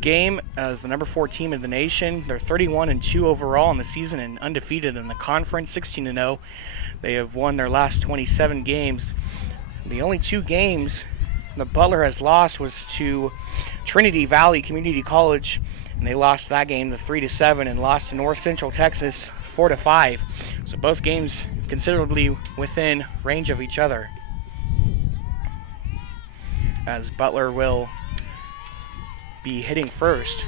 game as the number 4 team in the nation. They're 31-2 overall in the season and undefeated in the conference, 16-0. They have won their last 27 games. The only 2 games that Butler has lost was to Trinity Valley Community College, and they lost that game to 3-7, and lost to North Central Texas 4-5. So both games considerably within range of each other, as Butler will be hitting first.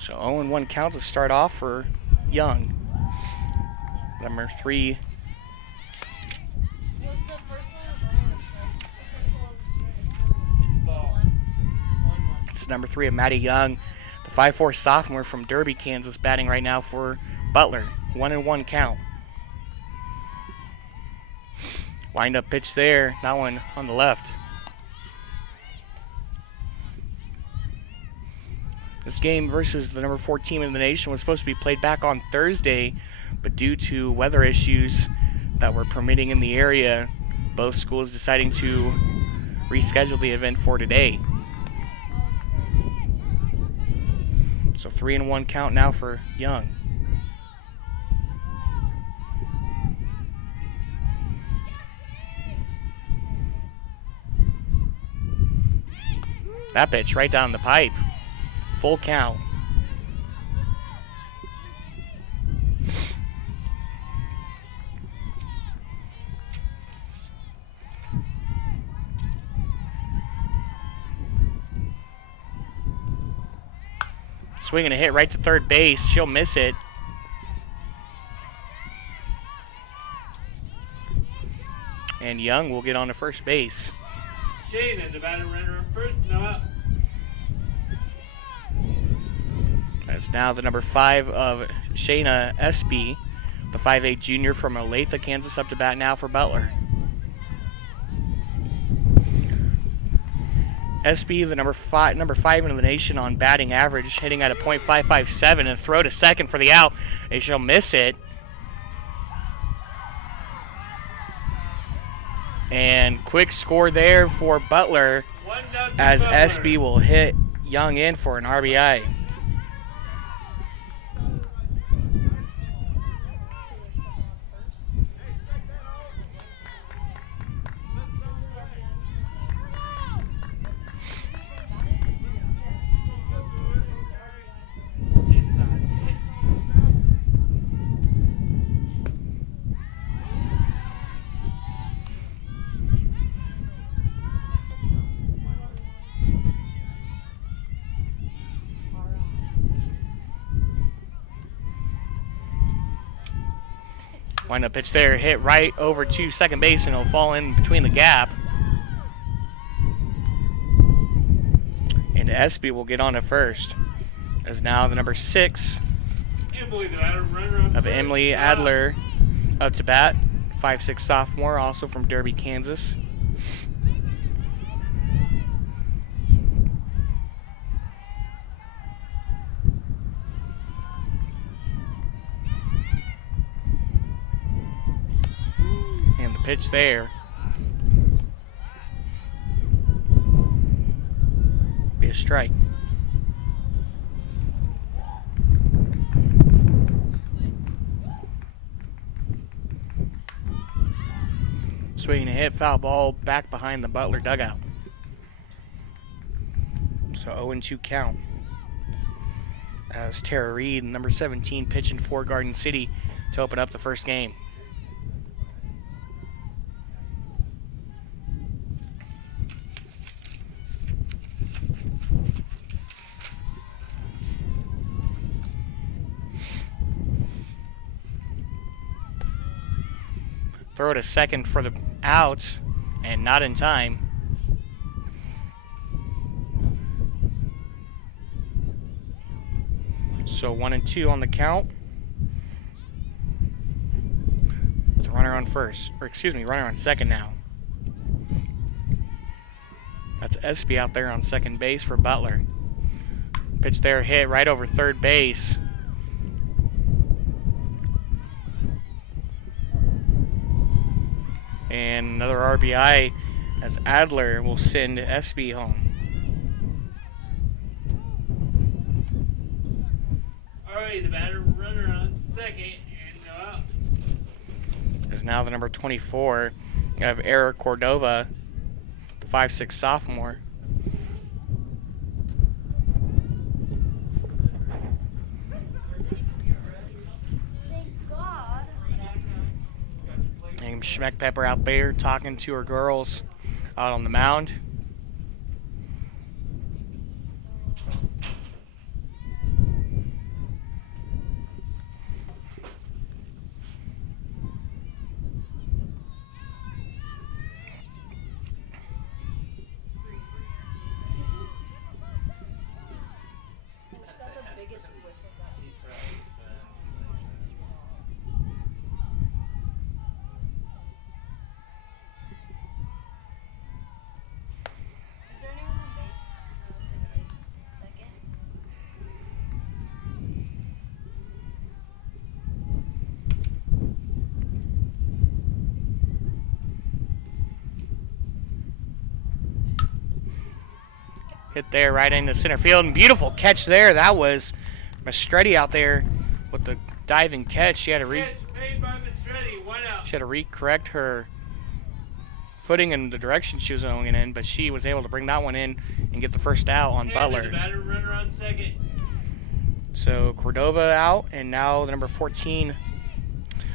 So 0-1 count to start off for Young. Number 3. It's number 3 of Maddie Young, the 5'4" sophomore from Derby, Kansas, batting right now for Butler. 1-1 count. Wind up pitch there. That one on the left. This game versus the number 4 team in the nation was supposed to be played back on Thursday, but due to weather issues that were permitting in the area, both schools deciding to reschedule the event for today. So 3-1 count now for Young. That pitch right down the pipe. Full count. Swinging a hit right to third base. She'll miss it. And Young will get on to first base. Shayna, the batter runner up first, no out. That's now the number 5 of Shayna Espy, the 5'8" junior from Olathe, Kansas, up to bat now for Butler. Espy, the number 5 in the nation on batting average, hitting at a .557, and throw to second for the out. And she'll miss it. And quick score there for Butler, as Espy will hit Young in for an RBI. Wind up pitch there, hit right over to second base, and it'll fall in between the gap. And Espy will get on to first, as now the number 6 of Emily Adler up to bat, 5'6" sophomore, also from Derby, Kansas. And the pitch there. Be a strike. Swinging a hit, foul ball back behind the Butler dugout. So 0-2 count. As Tara Reed, number 17, pitching for Garden City to open up the first game. Throw to second for the out, and not in time. So 1-2 on the count. With a runner on first, or excuse me, runner on second now. That's Espy out there on second base for Butler. Pitch there, hit right over third base. And another RBI as Adler will send SB home. All right, the batter runner on second and no out. Is now the number 24. You have Eric Cordova, the 5'6" sophomore. And Schmeck Pepper out there talking to her girls out on the mound. Hit there right into center field, and beautiful catch there. That was Mastretti out there with the diving catch. She had to Catch made by Mastretti, 1 out. she had to recorrect her footing in the direction she was going in, but she was able to bring that one in and get the first out on Butler. The batter runner on second. So Cordova out, and now the number 14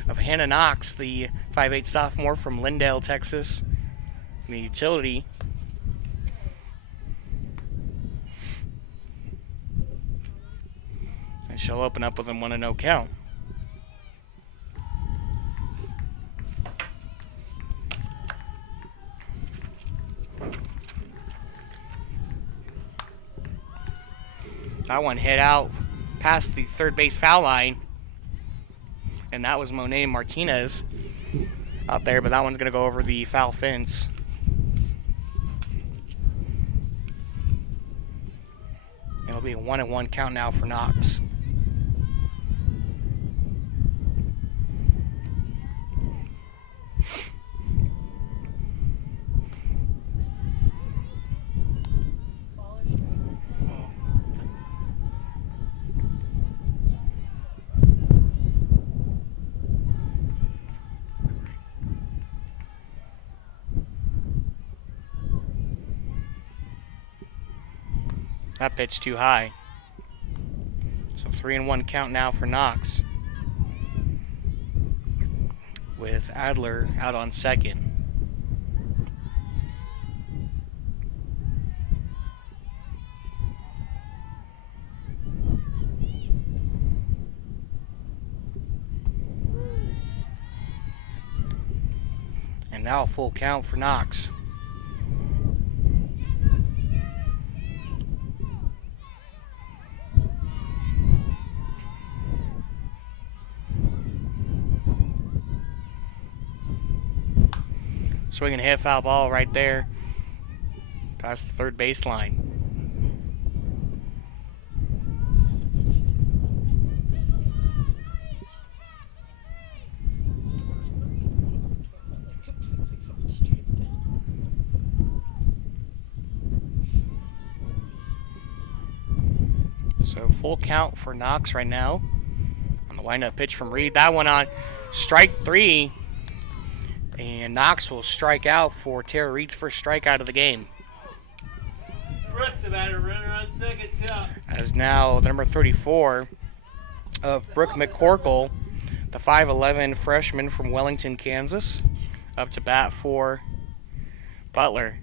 of Hannah Knox, the 5'8" sophomore from Lindale, Texas, in the utility. And she'll open up with a 1-0 count. That one hit out past the third base foul line, and that was Monet Martinez out there, but that one's going to go over the foul fence. It'll be a 1-1 count now for Knox. That pitch too high. So 3-1 count now for Knox, with Adler out on second. And now a full count for Knox. Swinging a hit foul ball right there past the third baseline. So full count for Knox right now on the windup pitch from Reed. That one on strike 3. And Knox will strike out for Tara Reed's first strikeout of the game. Brooks, the batter runner on second, 2 out. As now the number 34 of Brooke McCorkle, the 5'11" freshman from Wellington, Kansas, up to bat for Butler.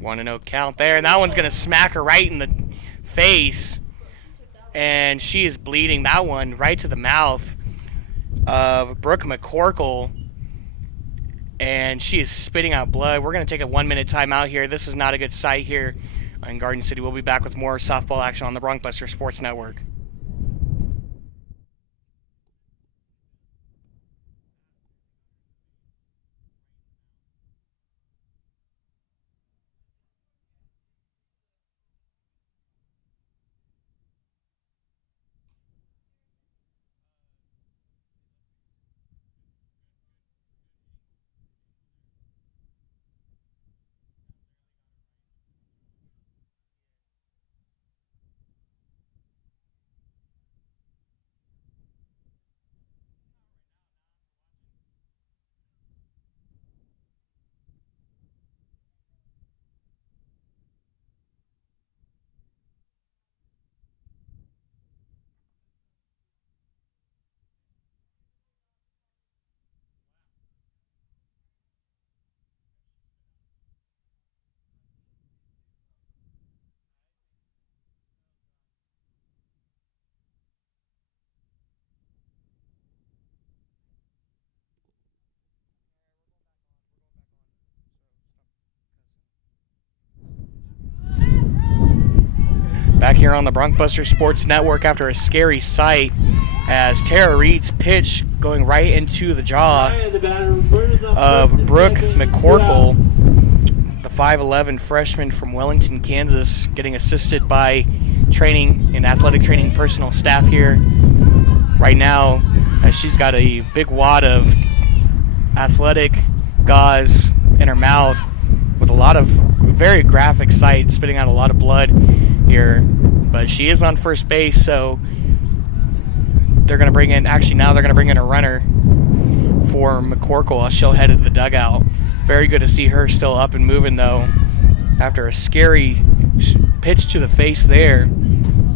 One and 0 count there, and that one's gonna smack her right in the face, and she is bleeding. That one right to the mouth of Brooke McCorkle, and she is spitting out blood. We're gonna take a 1-minute timeout here. This is not a good sight here in Garden City. We'll be back with more softball action on the Bronxbuster Sports Network. Back here on the Buster Sports Network after a scary sight as Tara Reed's pitch going right into the jaw of Brooke McCorkle, the 5'11 freshman from Wellington, Kansas, getting assisted by training and athletic training personal staff here right now, as she's got a big wad of athletic gauze in her mouth with a lot of very graphic sight, spitting out a lot of blood here. But she is on first base, so they're going to bring in, now they're going to bring in a runner for McCorkle as she'll head to the dugout. Very good to see her still up and moving, though, after a scary pitch to the face there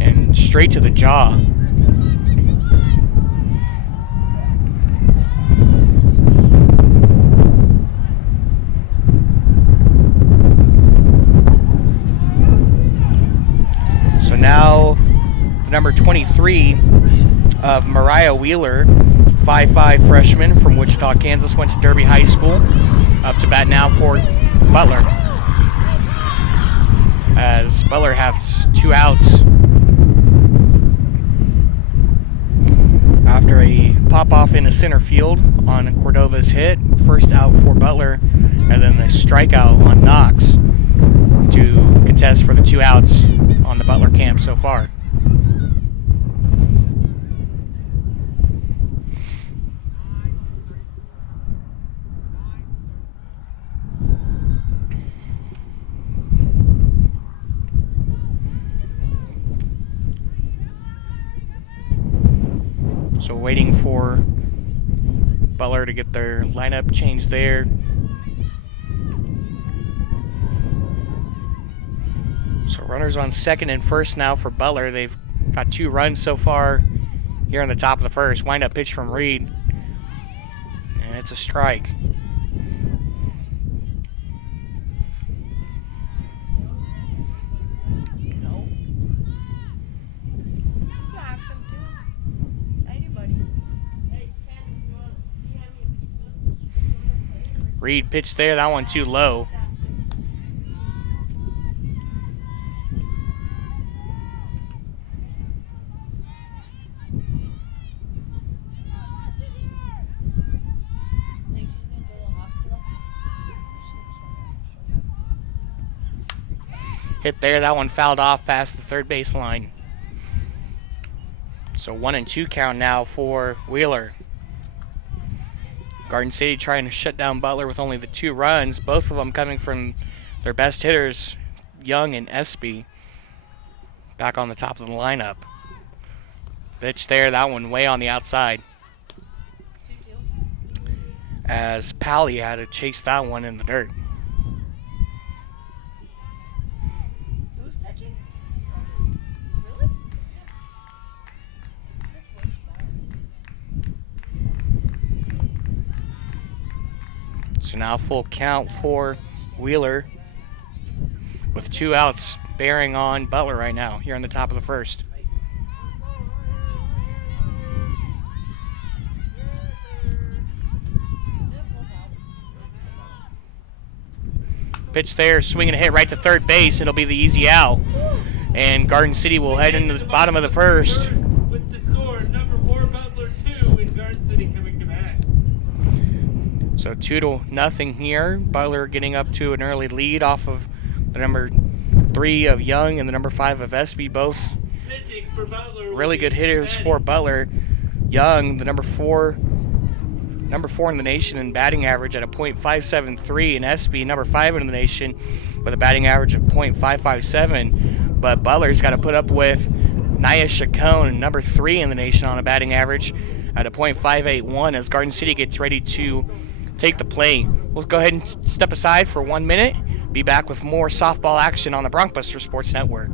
and straight to the jaw. So now number 23 of Mariah Wheeler, 5'5 freshman from Wichita, Kansas, went to Derby High School, up to bat now for Butler, as Butler has 2 outs after a pop-off into center field on Cordova's hit. First out for Butler, and then a strikeout on Knox to contest for the 2 outs on the Butler camp so far. So waiting for Butler to get their lineup changed there. So runners on second and first now for Butler. They've got 2 runs so far here in the top of the first. Wind up pitch from Reed, and it's a strike. Reed pitched there, that one too low. Hit there, that one fouled off past the third base line. So 1-2 count now for Wheeler. Garden City trying to shut down Butler with only the 2 runs, both of them coming from their best hitters, Young and Espy, back on the top of the lineup. Pitch there, that one way on the outside, as Pally had to chase that one in the dirt. Who's pitching? Really? So now full count for Wheeler with 2 outs bearing on Butler right now here on the top of the first. Pitch there, swing and a hit right to third base. It'll be the easy out. And Garden City will head into the bottom of the first. With the score, number 4 Butler 2 and Garden City coming to bat. So 2-0 here. Butler getting up to an early lead off of the number 3 of Young and the number 5 of Espy, both Pitching for Butler really good hitters for Butler. Young, the number 4 in the nation in batting average at a .573, and Espy, number 5 in the nation with a batting average of .557. But Butler's got to put up with Naya Chacon, number 3 in the nation on a batting average at a .581 as Garden City gets ready to take the play. We'll go ahead and step aside for 1 minute. Be back with more softball action on the Buster Sports Network.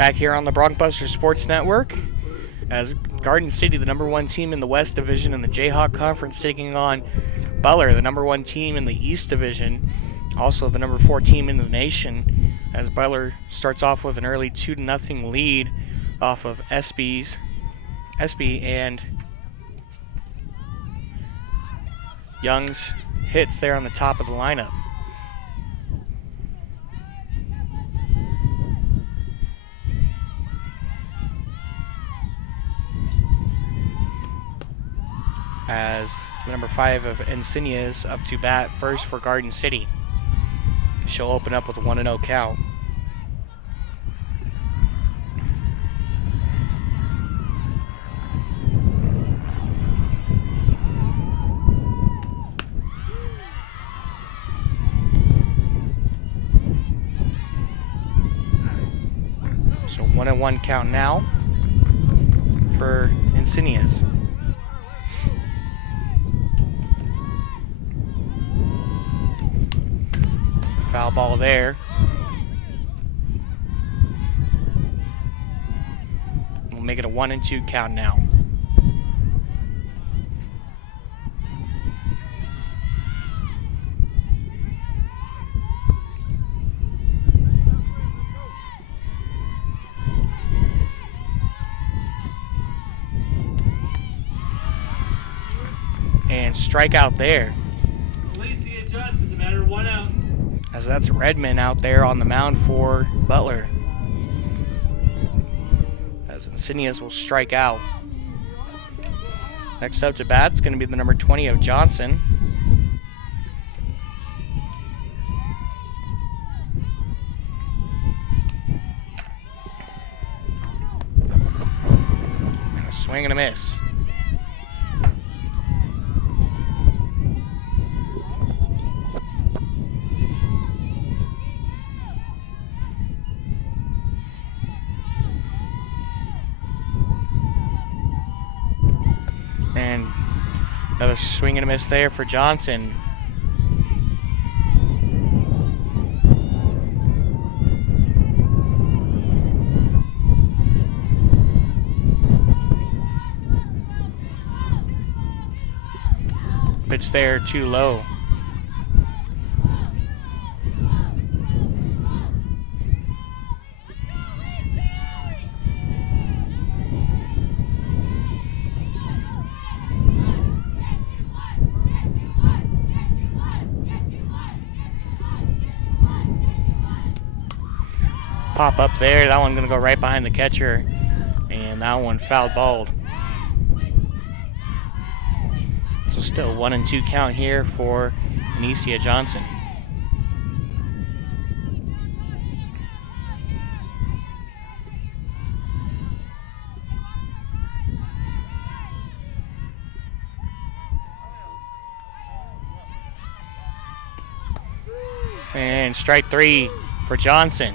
Back here on the Bronxbuster Sports Network, as Garden City, the #1 team in the West Division in the Jayhawk Conference, taking on Butler, the #1 team in the East Division, also the #4 team in the nation, as Butler starts off with an early 2-0 lead off of SB and Young's hits there on the top of the lineup. As number 5 of Insignia is up to bat first for Garden City. She'll open up with a 1-0 count. So 1-1 count now for Insignias. Foul ball there. We'll make it a 1-2 count now. And strikeout there. Alicia Johnson, the batter, 1 out. As that's Redmond out there on the mound for Butler. As Insignias will strike out. Next up to bat is going to be the number 20 of Johnson. And a swing and a miss. And another swing and a miss there for Johnson. Pitch there too low. Pop up there, that one gonna go right behind the catcher, and that one foul balled. So still 1-2 count here for Anicia Johnson. And strike 3 for Johnson.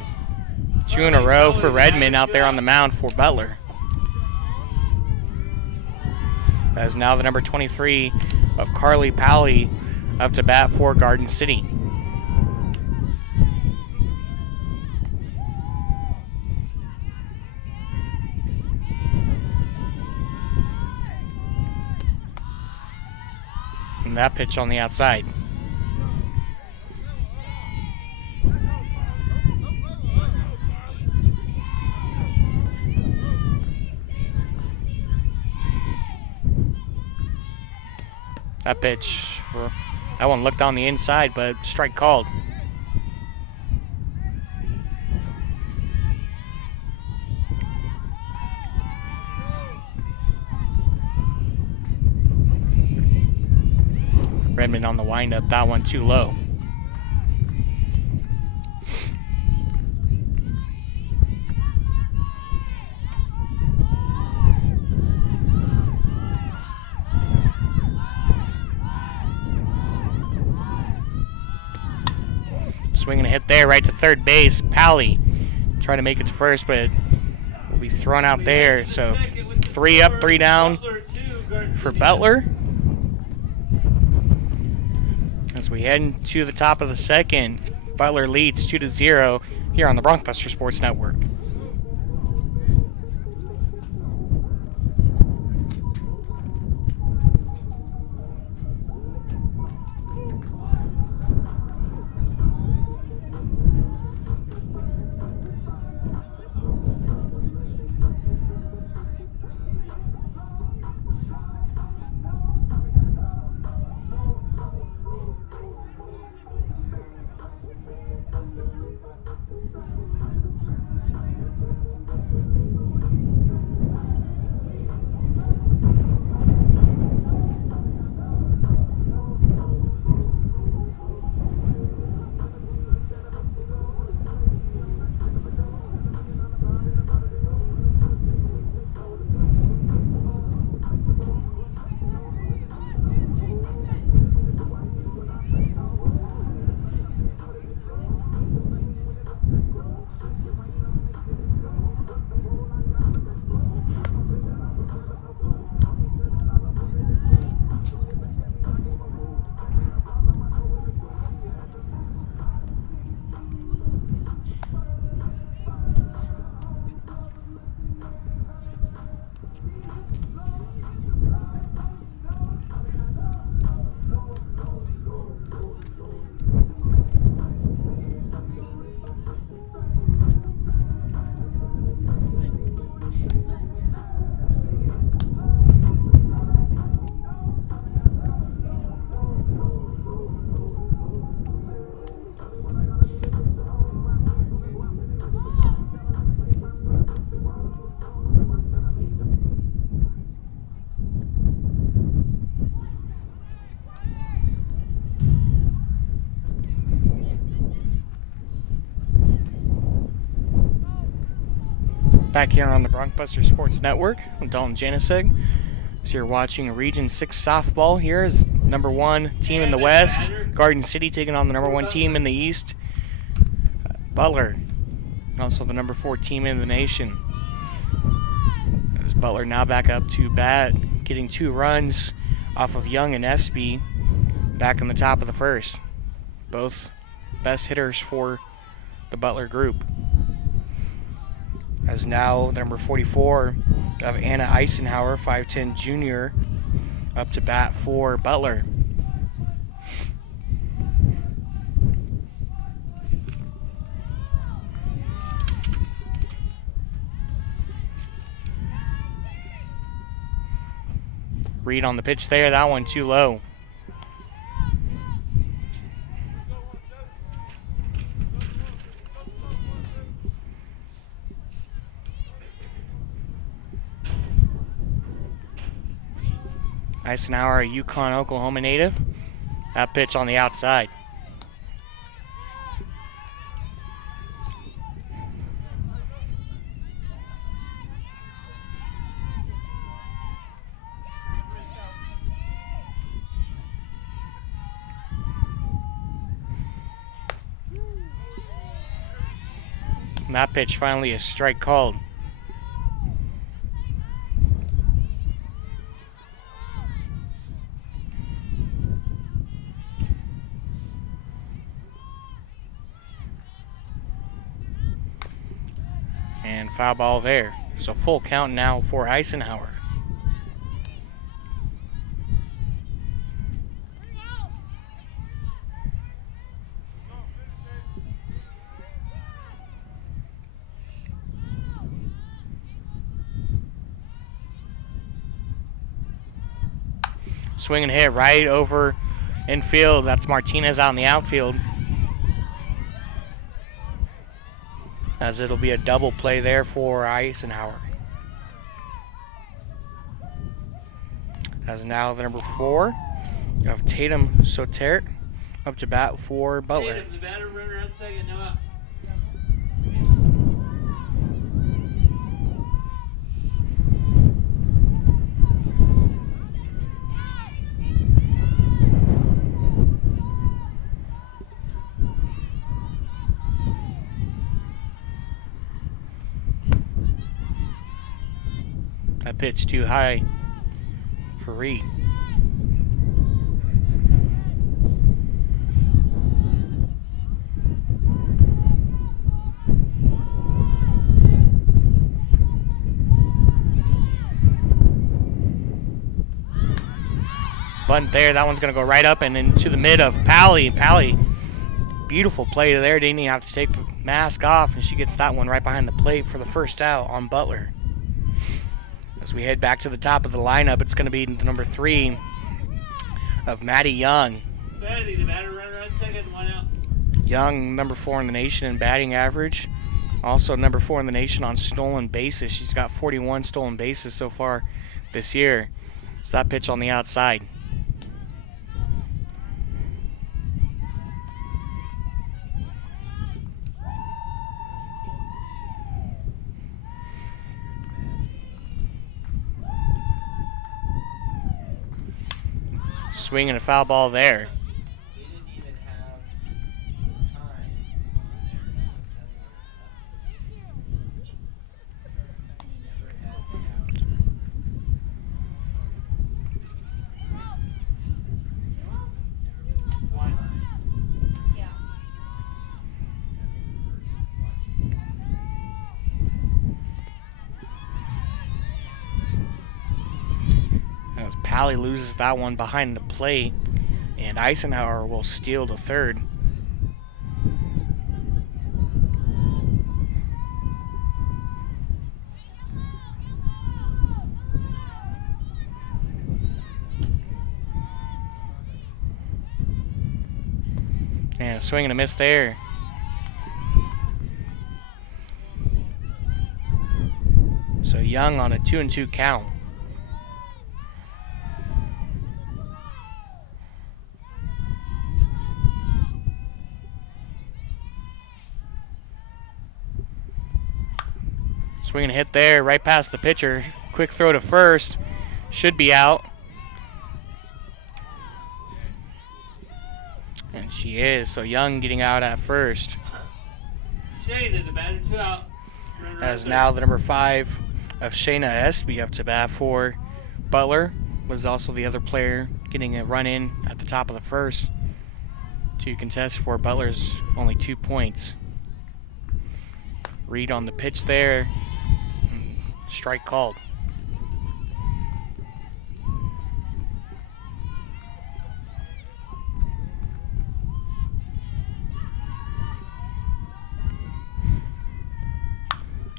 2 in a row for Redmond out there on the mound for Butler. As now the number 23 of Carly Pally up to bat for Garden City. And that pitch on the outside. That pitch, that one looked on the inside, but strike called. Redmond on the windup, that one too low. Swinging a hit there right to third base. Pally trying to make it to first, but will be thrown out there. So 3 up, 3 down for Butler. As we head into the top of the second, Butler leads 2-0 here on the Bronxbuster Sports Network. Back here on the Bronkbuster Sports Network, I'm Dalton Janisig. So you're watching Region 6 softball. Here is number 1 team in the West, Garden City, taking on the number 1 team in the East, Butler. Also the number 4 team in the nation. As Butler now back up to bat, getting 2 runs off of Young and Espy back in the top of the first. Both best hitters for the Butler group. As now number 44 of Anna Eisenhower, 5'10" junior, up to bat for Butler. Reed on the pitch there, that one too low. Eisenhower, a Yukon, Oklahoma native. That pitch on the outside. And that pitch finally a strike called. And foul ball there. So full count now for Eisenhower. Swing and hit right over infield. That's Martinez out in the outfield. As it'll be a double play there for Eisenhower. As now the number 4 of Tatum Sotert up to bat for Butler. Tatum, the batter, runner on second, no out. That pitch too high for Reed. Bunt there, that one's going to go right up and into the mid of Pally. Pally, beautiful play there, didn't even have to take the mask off, and she gets that one right behind the plate for the first out on Butler. As we head back to the top of the lineup, it's going to be the number 3 of Maddie Young. Maddie, the batter, runner on second, 1 out. Young, number 4 in the nation in batting average. Also number 4 in the nation on stolen bases. She's got 41 stolen bases so far this year. So that pitch on the outside. Swing and a foul ball there. They didn't even have time. Yeah. As Pally loses that one behind the plate, and Eisenhower will steal to third. And a swing and a miss there. So Young on a 2-2 count. Swinging a hit there, right past the pitcher. Quick throw to first. Should be out. And she is. So Young getting out at first. Shane, the batter, 2 out. As now the number 5 of Shayna Espy up to bat for Butler. Was also the other player getting a run in at the top of the first to contest for Butler's only 2 points. Read on the pitch there. Strike called.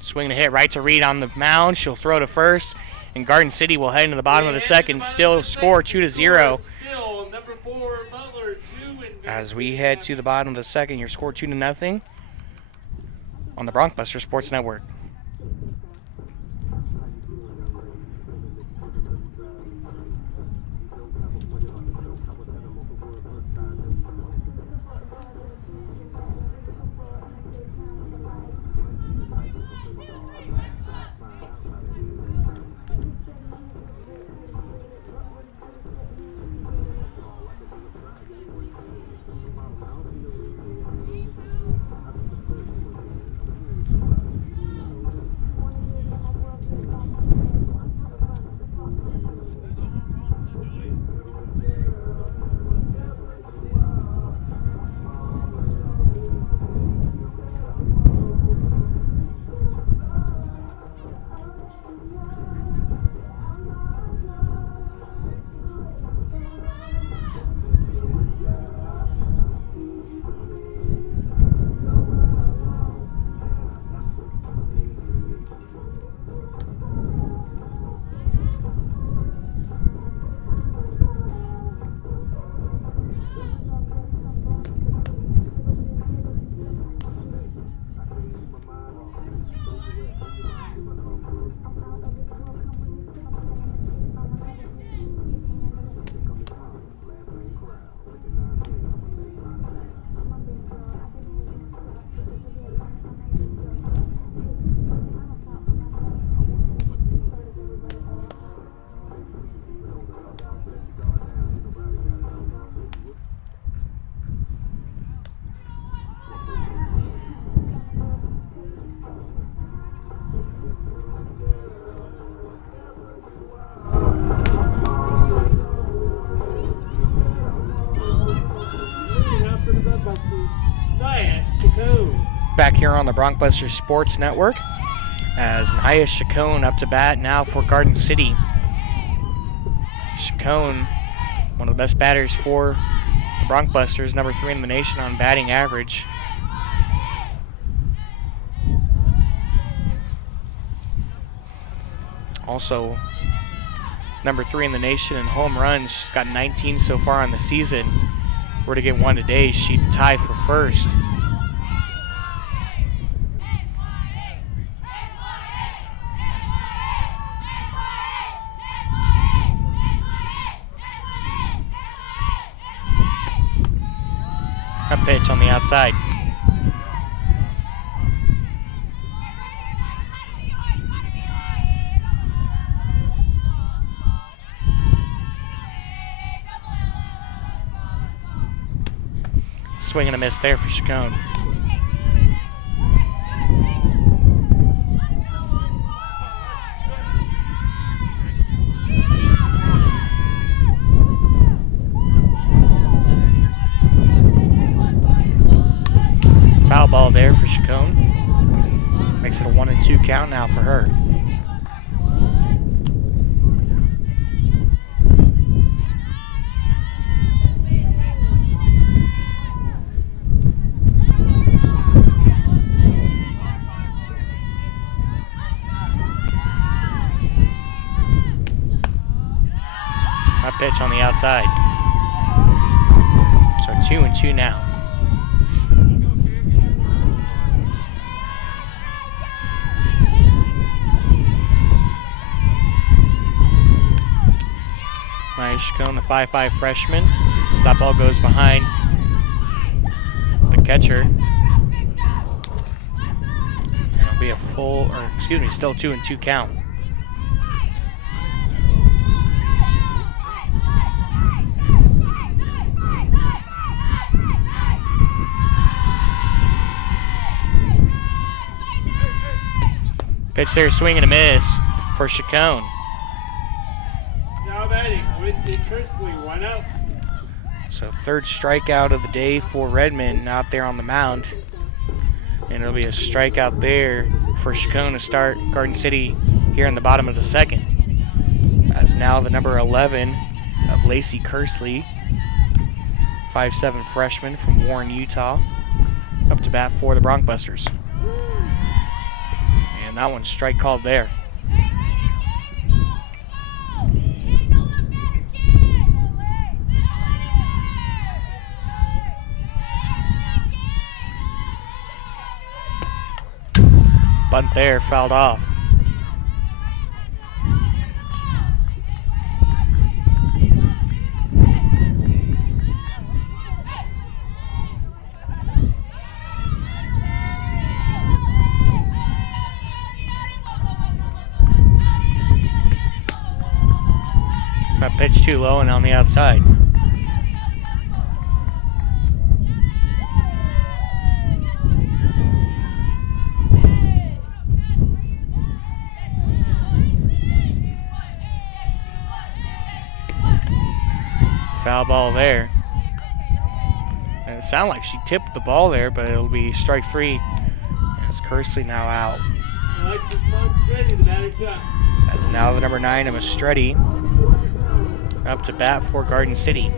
Swing and hit right to Reed on the mound. She'll throw to first, and Garden City will head into the bottom of the second. Still score 2-0. Still number 4 Butler 2 in As we head to the bottom of the second, your score 2-0 on the Bronkbuster Sports Network. Back here on the Bronkbuster Sports Network as Naya Chacon up to bat now for Garden City. Chacon, one of the best batters for the Bronkbusters, number 3 in the nation on batting average. Also, number 3 in the nation in home runs. She's got 19 so far on the season. Were to get one today, she'd tie for first. A pitch on the outside. Swing and a miss there for Chacon. Foul ball there for Chacon. Makes it a 1-2 count now for her. A pitch on the outside. So 2-2 now. Nice Chacon, the 5'5" freshman. As that ball goes behind the catcher. It'll be be still 2-2 count. Pitch there, swing and a miss for Chacon. Now batting, Whitney Kersley, 1 out. So third strikeout of the day for Redmond out there on the mound. And it'll be a strikeout there for Chacon to start Garden City here in the bottom of the second. As now the number 11 of Lacey Kersley, 5'7" freshman from Warren, Utah, up to bat for the Broncbusters. And that one's strike called there. Bunt there, fouled off. That pitch too low and on the outside. Foul ball there. And it sounded like she tipped the ball there, but it'll be strike 3 as Kersley now out. Alexis Monstretti, the batter's up. As now the number 9 of Mastretti up to bat for Garden City.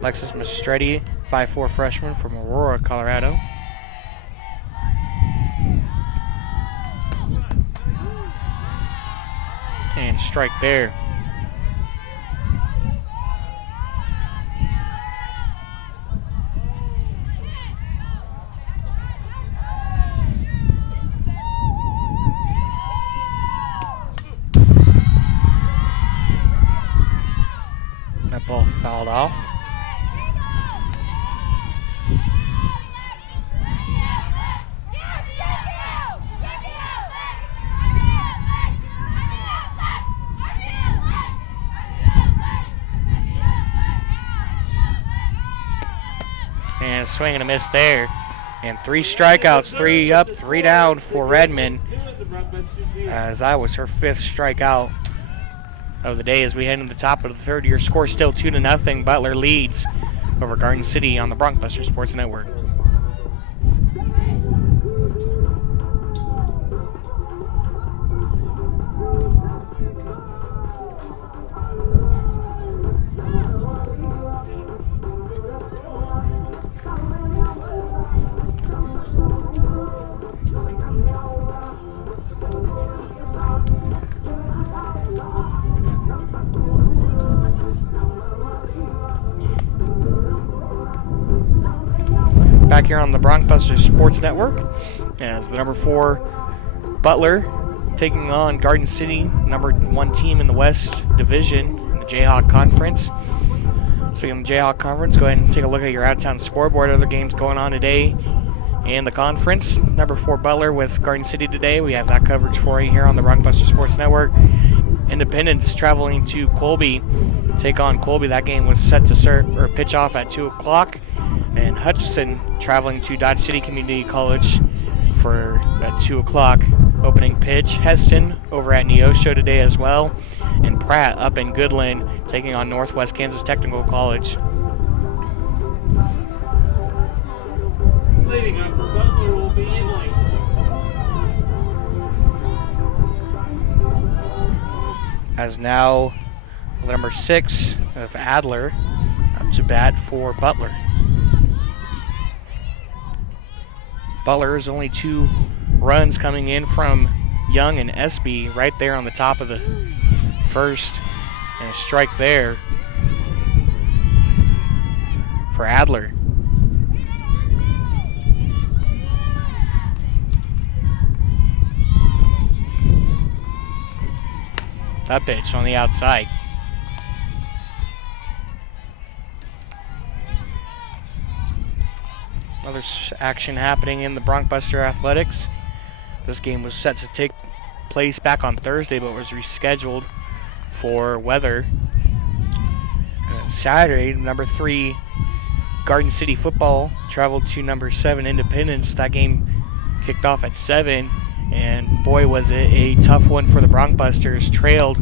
Alexis Mastretti, 5'4" freshman from Aurora, Colorado. And strike there. That ball fouled off. And a swing and a miss there. And 3 strikeouts, 3 up, 3 down for Redmond, as that was her 5th strikeout of the day as we head into the top of the third. Your score still 2-0. Butler leads over Garden City on the Broncbuster Sports Network. Back here on the Broncbuster Sports Network as the number 4 Butler taking on Garden City, number 1 team in the West Division in the Jayhawk Conference. So in the Jayhawk Conference, go ahead and take a look at your out-of-town scoreboard. Other games going on today in the conference. Number 4 Butler with Garden City today. We have that coverage for you here on the Broncbuster Sports Network. Independence traveling to Colby, take on Colby. That game was set to pitch off at 2 o'clock. And Hutchinson traveling to Dodge City Community College for that 2 o'clock opening pitch. Heston over at Neosho today as well. And Pratt up in Goodland taking on Northwest Kansas Technical College. Leading up for Butler will be Emily. As now the number 6 of Adler up to bat for Butler. Butler is only 2 runs coming in from Young and Espy right there on the top of the first. And a strike there for Adler. That pitch on the outside. Another action happening in the Bronkbuster Athletics. This game was set to take place back on Thursday, but was rescheduled for weather. And then Saturday, number 3 Garden City football traveled to number 7 Independence. That game kicked off at 7, and boy was it a tough one for the Bronkbusters. Trailed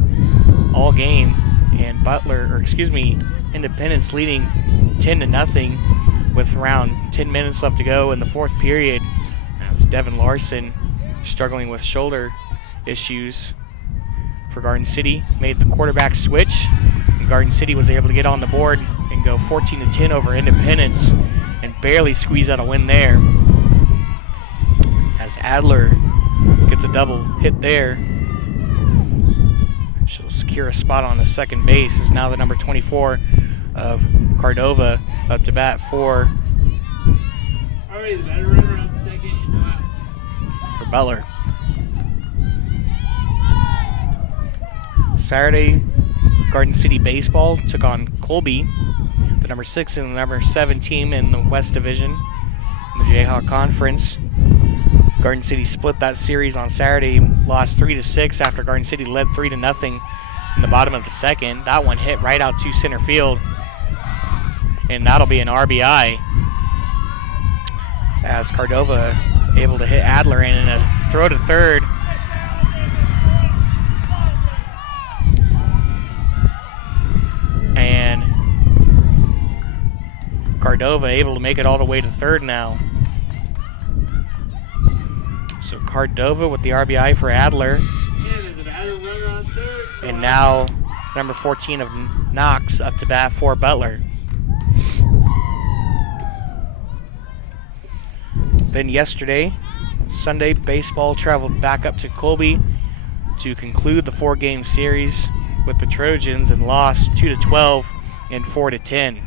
all game, and Independence leading 10-0 with around 10 minutes left to go in the fourth period. As Devin Larson, struggling with shoulder issues for Garden City, made the quarterback switch, and Garden City was able to get on the board and go 14-10 over Independence and barely squeeze out a win there. As Adler gets a double hit there, she'll secure a spot on the second base. Is now the number 24 of Cordova up to bat for Alright, the batter runner on second and no out. for Butler. Saturday, Garden City baseball took on Colby, the number 6 and the number 7 team in the West Division, in the Jayhawk Conference. Garden City split that series on Saturday, lost 3-6 after Garden City led 3-0 in the bottom of the second. That one hit right out to center field, and that'll be an RBI, as Cordova able to hit Adler in a throw to third. And Cordova able to make it all the way to third now. So Cordova with the RBI for Adler. And the batter runner on third. And now number 14 of Knox up to bat for Butler. Then yesterday, Sunday, baseball traveled back up to Colby to conclude the 4-game series with the Trojans and lost 2-12 and 4-10.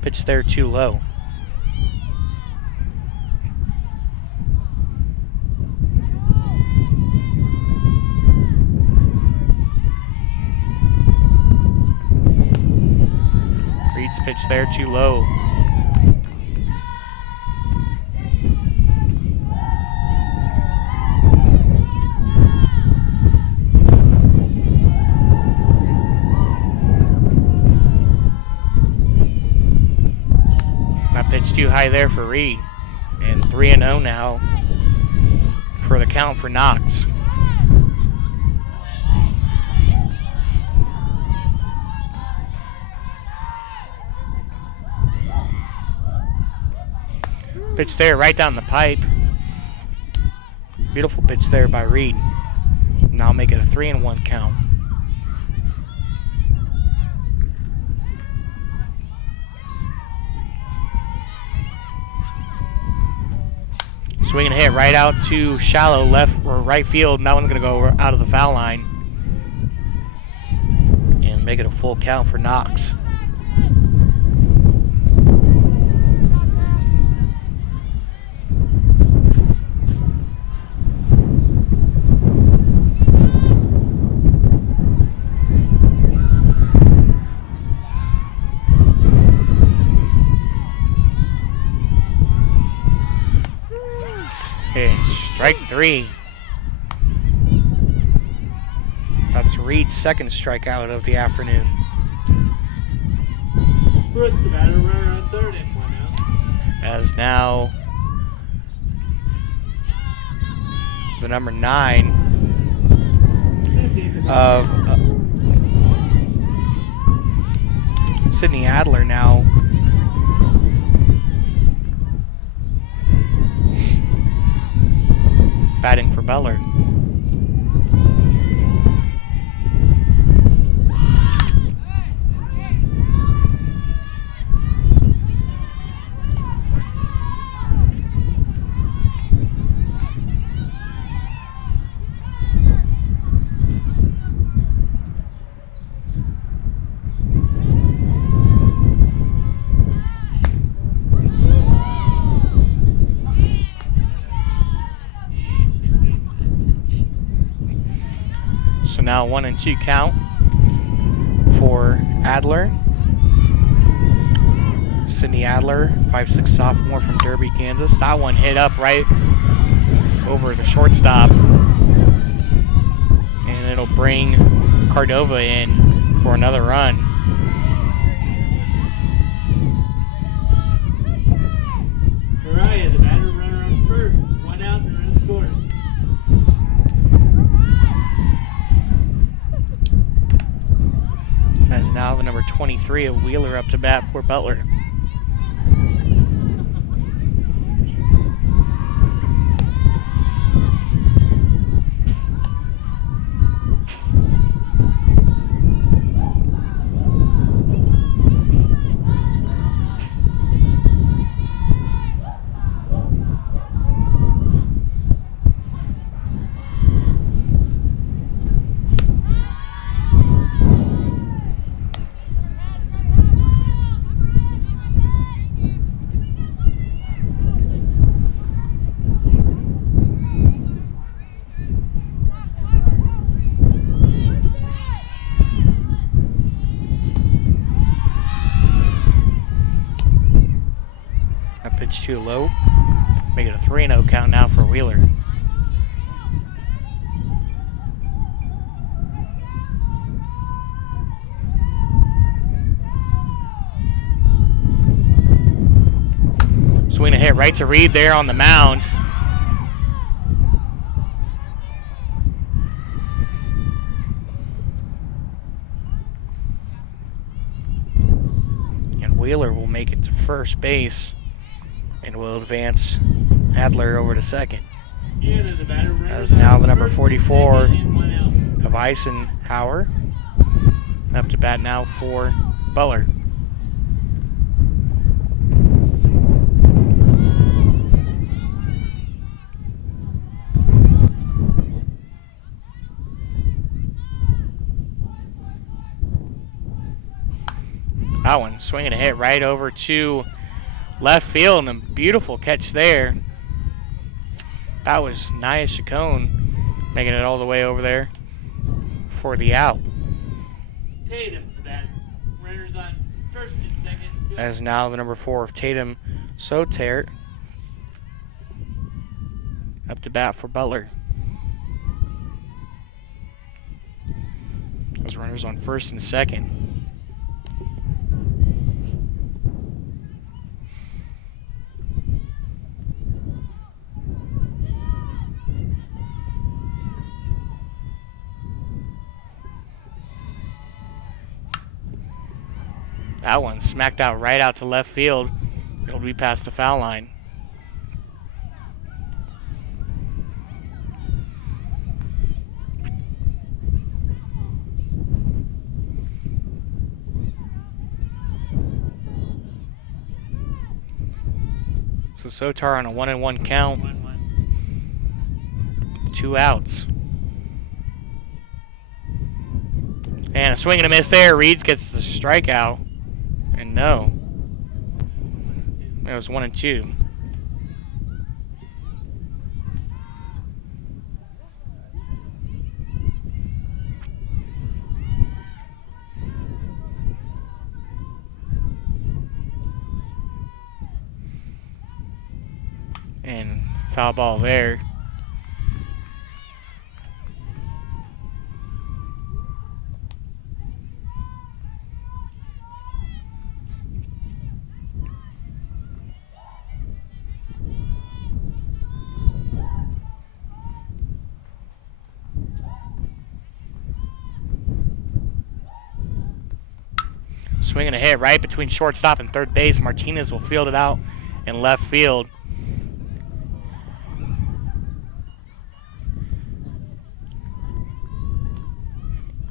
Pitch there too low. Reed's pitch there too low. That pitch too high there for Reed. And 3-0 now for the count for Knox. Pitch there right down the pipe. Beautiful pitch there by Reed. Now make it a 3-1 count. Swing and hit right out to shallow left or right field, and that one's going to go out of the foul line and make it a full count for Knox. And strike 3. That's Reed's second strikeout of the afternoon. Put the batter runner on third and 1 out. As now the number 9 of Sydney Adler now batting for Butler. now 1-2 count for Adler. Sydney Adler, 5'6" sophomore from Derby, Kansas. That one hit up right over the shortstop. And it'll bring Cordova in for another run. Mariah, the batter runner on first. 1 out and run scored. As now the number 23 of Wheeler up to bat for Butler. Pitch too low. Make it a 3-0 count now for Wheeler. Swing a hit right to Reed there on the mound. And Wheeler will make it to first base. And will advance Adler over to second. As now the number 44 of Eisenhower up to bat now for Butler. That one swinging a hit right over to left field, and a beautiful catch there. That was Nia Chacon making it all the way over there for the out. Tatum for that. Runners on first and second. As now the number 4 of Tatum Sotert up to bat for Butler. Those runners on first and second. That one smacked out right out to left field. It'll be past the foul line. So Sotar on a 1-1 count. 2 outs. And a swing and a miss there. Reeds gets the strikeout. And no. It was 1-2. And foul ball there. Swinging a hit right between shortstop and third base. Martinez will field it out in left field.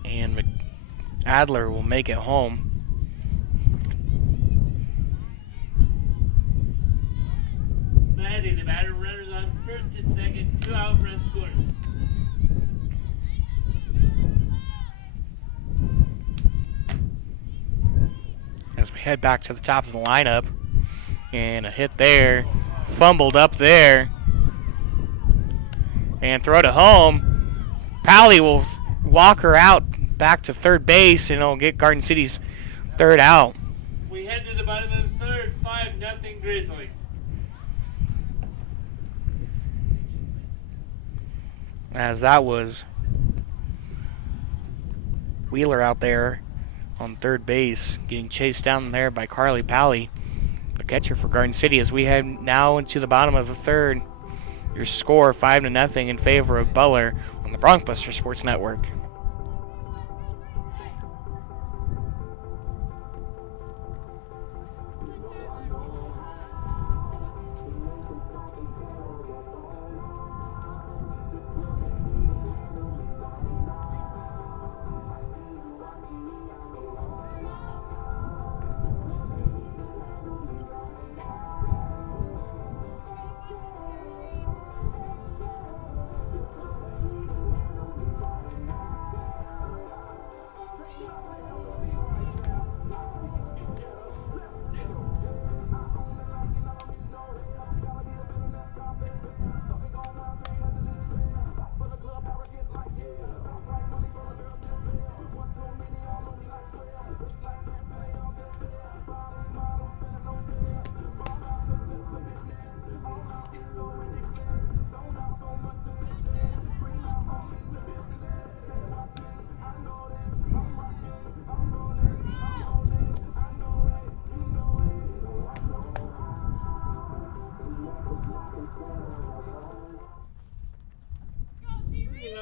And Adler will make it home. Maddie, the batter runners on first and second. 2 out, run scored. As we head back to the top of the lineup, and a hit there, fumbled up there, and throw to home. Pally will Walker out back to third base, and it'll get Garden City's third out. We head to the bottom of the third, 5-0 Grizzlies. As that was Wheeler out there on third base, getting chased down there by Carly Pally, the catcher for Garden City, as we head now into the bottom of the third. Your score 5-0 in favor of Butler on the Bronxbuster Sports Network.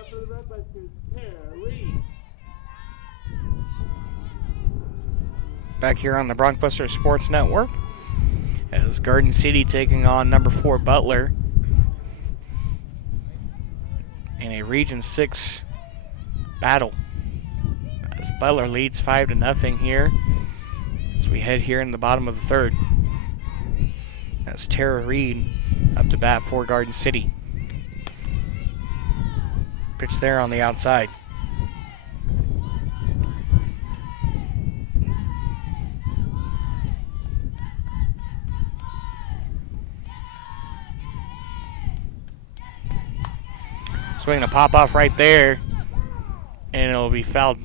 For the Redbusters, Tara Reed. Back here on the Bronxbuster Sports Network, as Garden City taking on number 4 Butler in a Region 6 battle. As Butler leads 5-0 here, as we head here in the bottom of the third. As Tara Reed up to bat for Garden City. Pitch there on the outside. Swing a pop off right there, and it'll be fouled.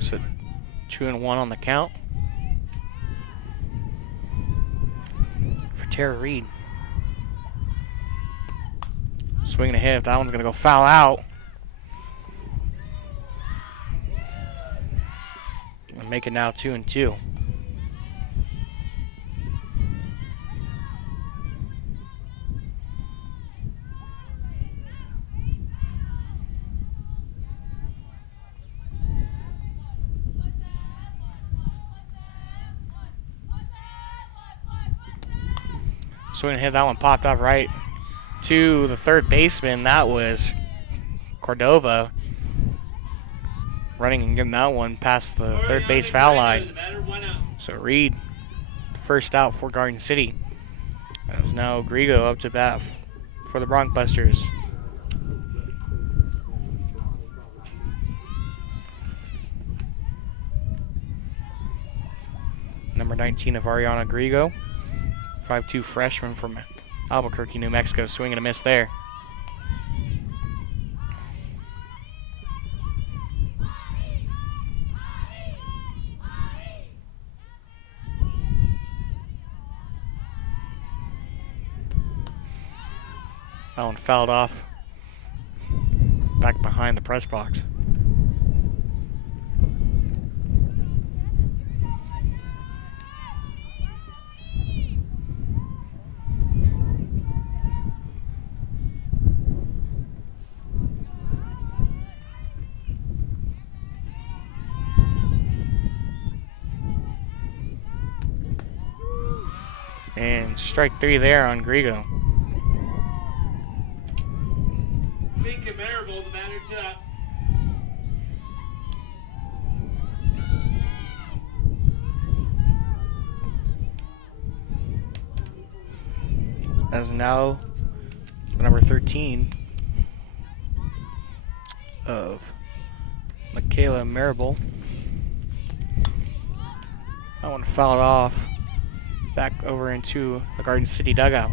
So 2-1 on the count for Tara Reed. Swinging ahead. That one's going to go foul out. And make it now 2-2. Swing and hit, that one popped up right to the third baseman. That was Cordova running and getting that one past the third base foul line. So Reed, first out for Garden City. As now Grigo up to bat for the Bronxbusters. Number 19 of Ariana Grigo. 5'2" freshman from Albuquerque, New Mexico. Swing and a miss there. That one fouled off back behind the press box. And strike 3 there on Grigo. Big Camarable, the batter's up. As now the number 13 of Michaela Marable. I want to foul it off back over into the Garden City dugout.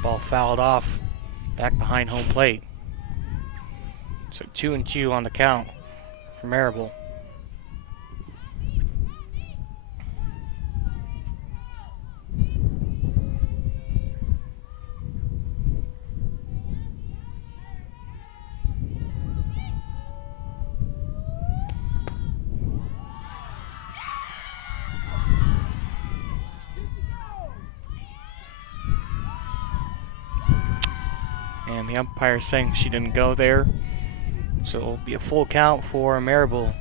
Ball fouled off back behind home plate. So 2-2 on the count for Marable. And the umpire saying she didn't go there. So it'll be a full count for Marable.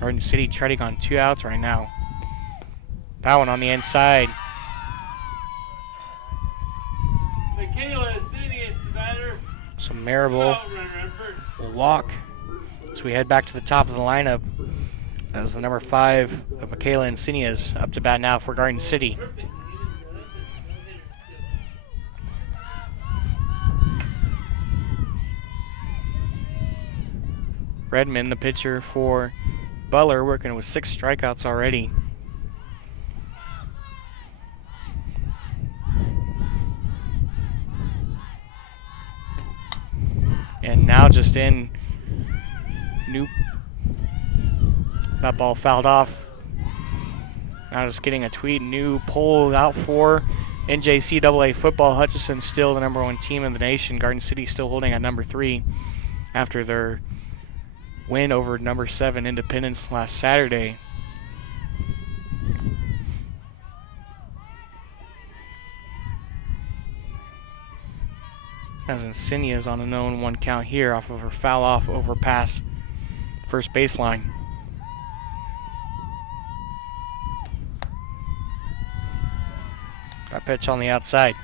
Garden City treading on 2 outs right now. That one on the inside. Michaela Senius, the batter. So Marable will walk as we head back to the top of the lineup. As the number 5 of Michaela Encinias up to bat now for Garden City. Redmond, the pitcher for Butler, working with 6 strikeouts already. And now just in, that ball fouled off. Now just getting a tweet, new poll out for NJCAA football. Hutchinson still the number 1 team in the nation. Garden City still holding at number 3 after their win over number 7 Independence last Saturday. As Insignia is on a 0-1 count here off of her foul off overpass first baseline. That pitch on the outside.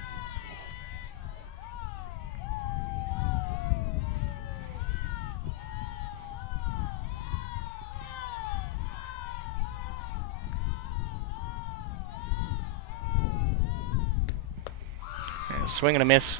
And a swing and a miss.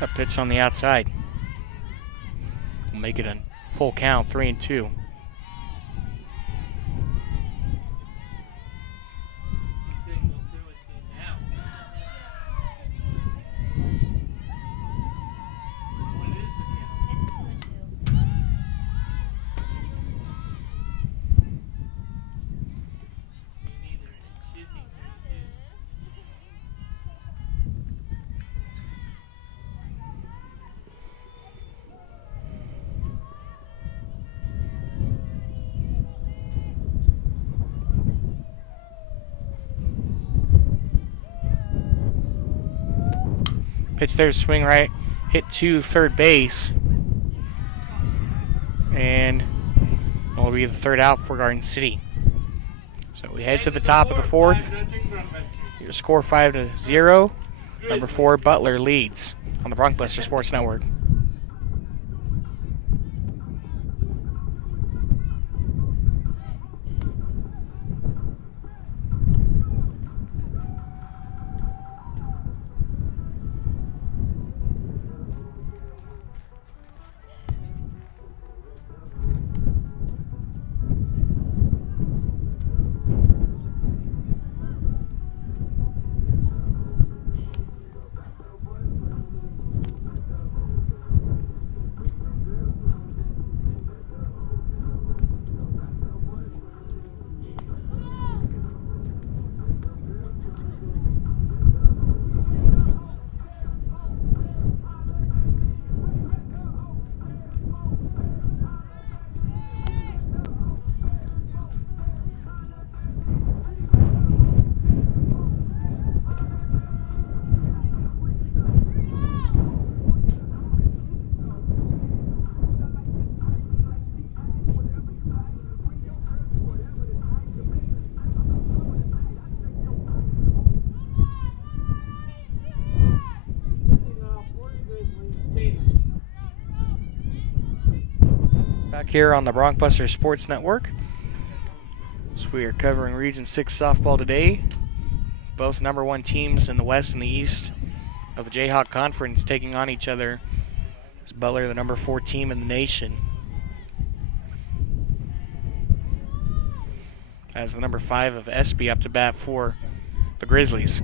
A pitch on the outside. We'll make it a full count, 3-2. Pitch there, swing right, hit to third base. And it'll be the third out for Garden City. So we head to the top of the 4th. Your score 5-0. Number 4, Butler leads on the Bronxbuster Sports Network. here on the Bronxbuster Sports Network. So we are covering Region 6 softball today. Both number 1 teams in the West and the East of the Jayhawk Conference taking on each other. As Butler, the number 4 team in the nation, as the number 5 of SB up to bat for the Grizzlies.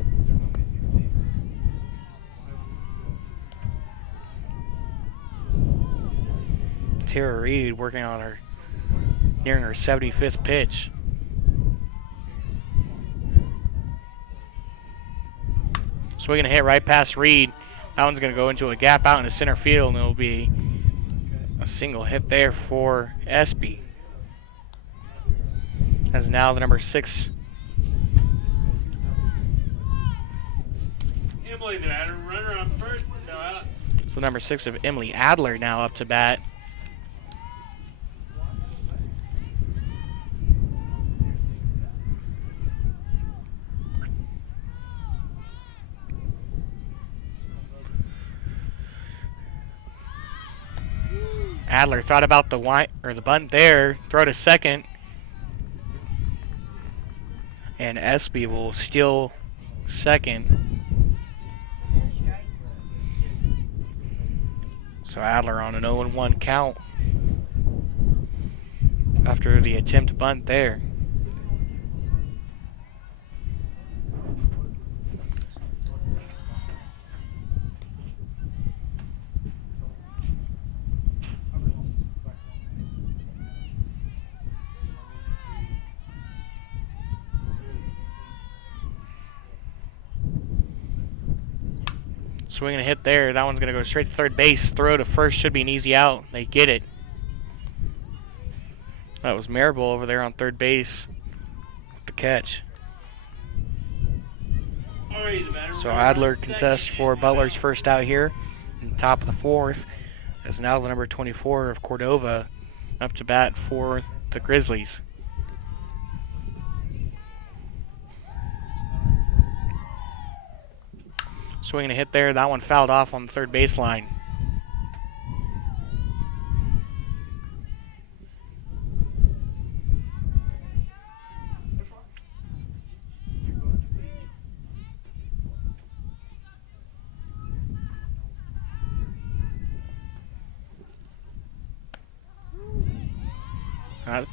Tara Reed working on her, nearing her 75th pitch. Swinging a hit right past Reed. That one's going to go into a gap out into center field, and it'll be a single hit there for SB. As now the number 6. Emily there, runner on first, no out. So number 6 of Emily Adler now up to bat. Adler thought about the bunt there, throw to second, and SB will steal second. So Adler on an 0-1 count after the attempt bunt there. Swinging a hit there. That one's going to go straight to third base. Throw to first should be an easy out. They get it. That was Marable over there on third base with the catch. So Adler contests for Butler's first out here in the top of the 4th. As now the number 24 of Cordova up to bat for the Grizzlies. Swinging a hit there. That one fouled off on the third baseline.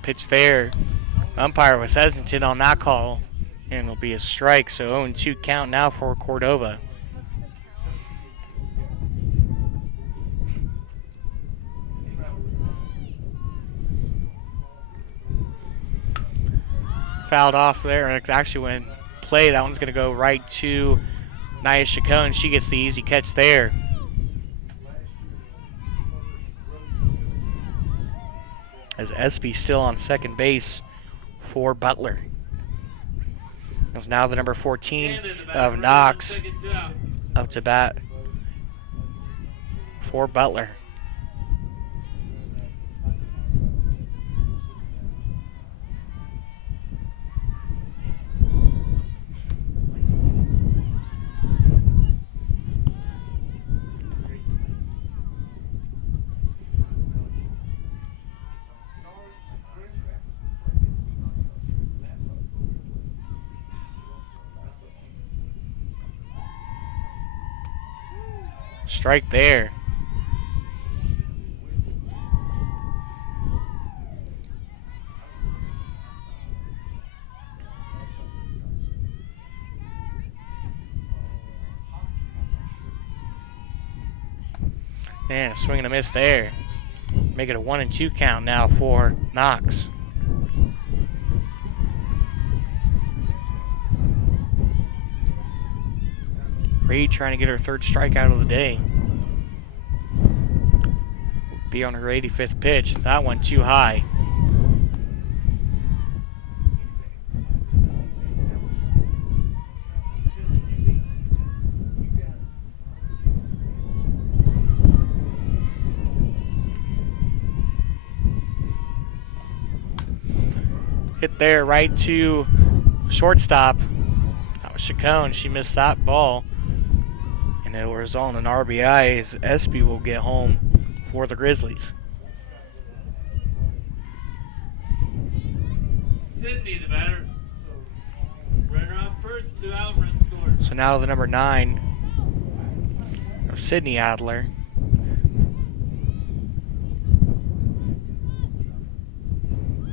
Pitch there. The umpire was hesitant on that call, and it'll be a strike. So 0-2 count now for Cordova. Fouled off there. Actually, when played, that one's going to go right to Nia Chacon. She gets the easy catch there. As SB still on second base for Butler. As now the number 14 of Knox up to bat for Butler. Strike there. And a swing and a miss there. Make it a 1-2 count now for Knox. Reed trying to get her 3rd strikeout of the day. Be on her 85th pitch. That one too high. Hit there right to shortstop. That was Chacon. She missed that ball. And it will result in an RBI as SB will get home for the Grizzlies. Sydney, the batter. Runner on first, 2 out, run scored. So now the number 9 of Sydney Adler.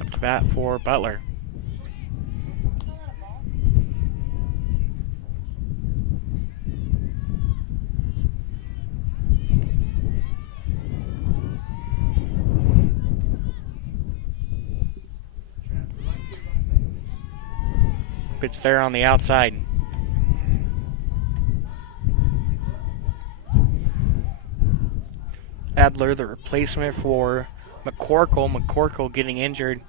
Up to bat for Butler. Call that a ball? Pitch there on the outside. Adler, the replacement for McCorkle. McCorkle getting injured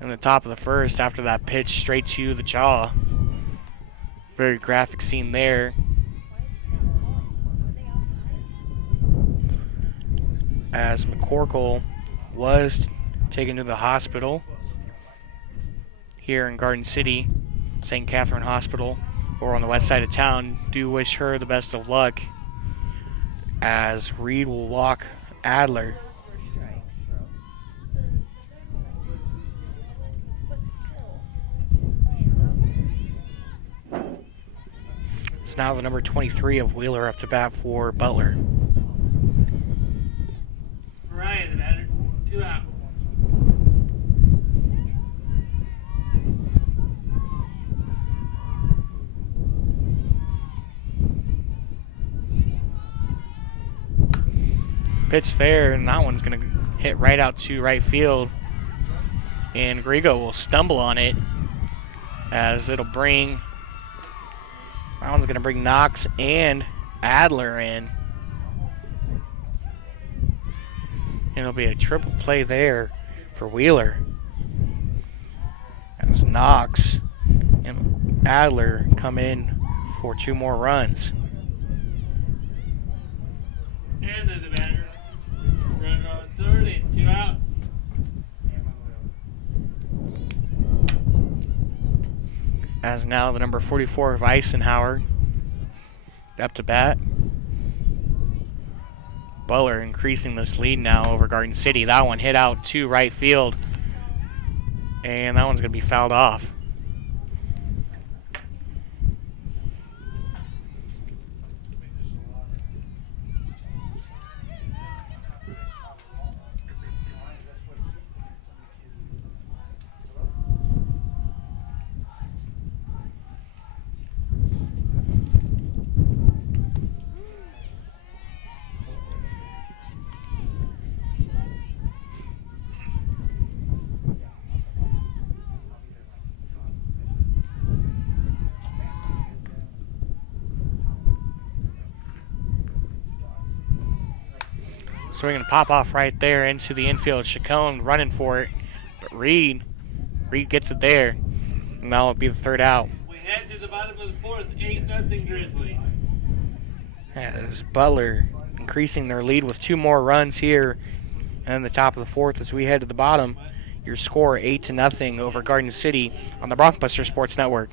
in the top of the first after that pitch straight to the jaw. Very graphic scene there. As McCorkle was taken to the hospital here in Garden City, St. Catherine Hospital, or on the west side of town. Do wish her the best of luck, as Reed will walk Adler. It's now the number 23 of Wheeler up to bat for Butler. Ryan, the batter. 2 out. Pitch there, and that one's going to hit right out to right field. And Grigo will stumble on it, as it'll bring, that one's going to bring Knox and Adler in. And it'll be a triple play there for Wheeler, as Knox and Adler come in for 2 more runs. And then the batter. Runner on third and 2 out. As now the number 44 of Eisenhower up to bat. Butler increasing this lead now over Garden City. That one hit out to right field, and that one's going to be fouled off. Swing and pop off right there into the infield. Chacon running for it, but Reed gets it there, and that'll be the 3rd out. We head to the bottom of the 4th, 8-0 Grizzlies. As Butler increasing their lead with 2 more runs here, and in the top of the 4th as we head to the bottom. Your score 8-0 over Garden City on the Bronxbuster Sports Network.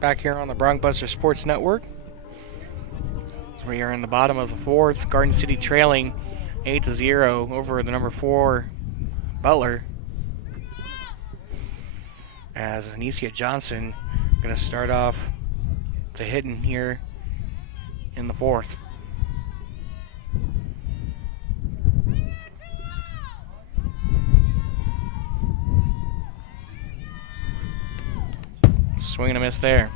Back here on the Bronkbuster Sports Network. We are in the bottom of the fourth. Garden City trailing 8-0 over the number 4 Butler. As Anicia Johnson going to start off the hitting here in the fourth. Swing and a miss there.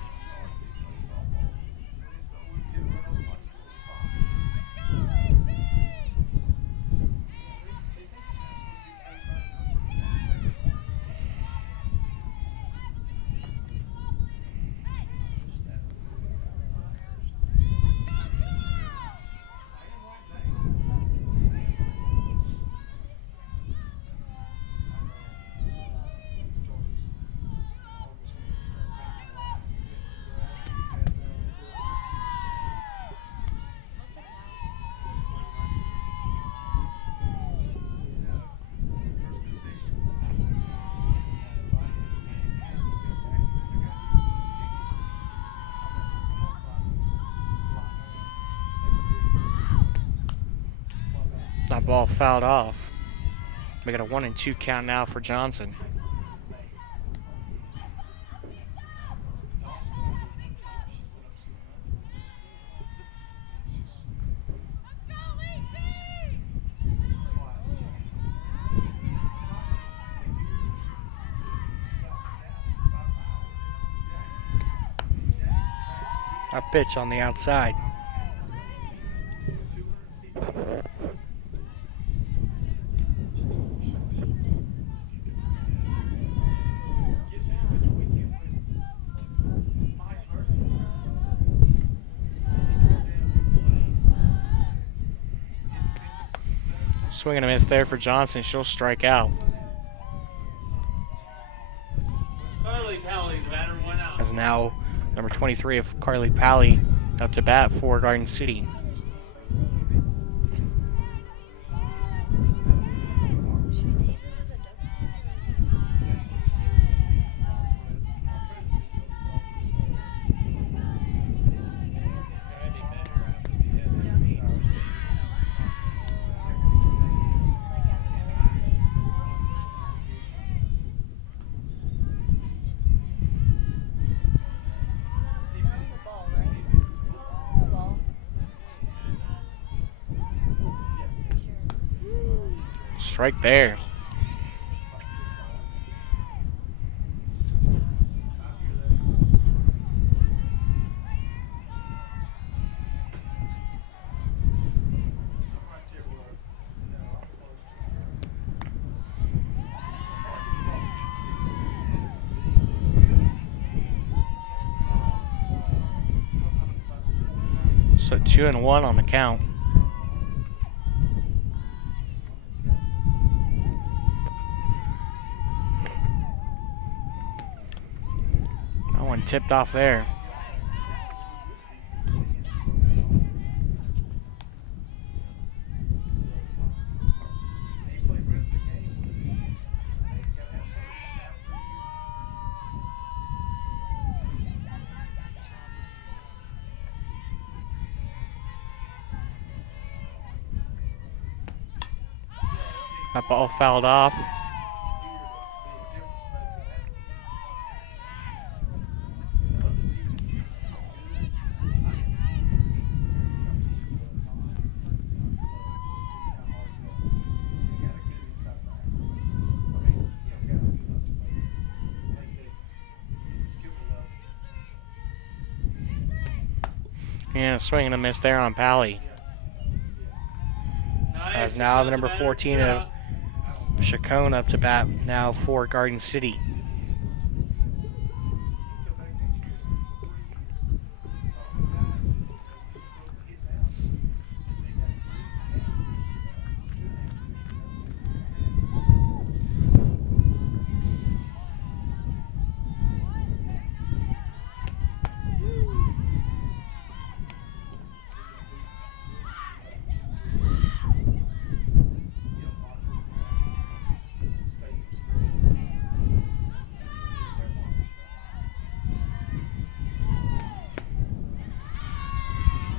That ball fouled off. We got a 1-2 count now for Johnson. A pitch on the outside. Swing and a miss there for Johnson. She'll strike out. Carly Pally, batter, 1 out. As now number 23 of Carly Pally up to bat for Garden City. Strike there. So 2-1 on the count. That one tipped off there. That ball fouled off. And a swing and a miss there on Pally. As now the number 14 of Chacon up to bat now for Garden City.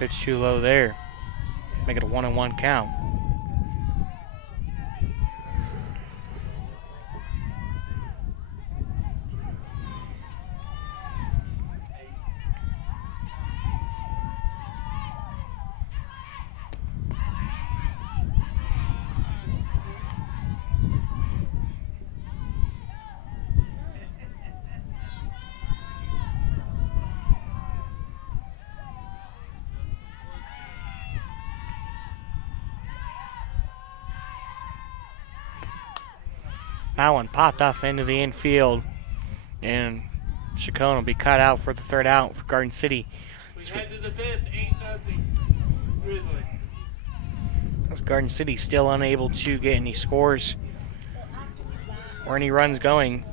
Pitch too low there. Make it a 1-1 count. That one popped off into the infield, and Chacon will be cut out for the third out for Garden City. We head to the fifth, 8-0 Grizzlies. As Garden City still unable to get any scores or any runs going.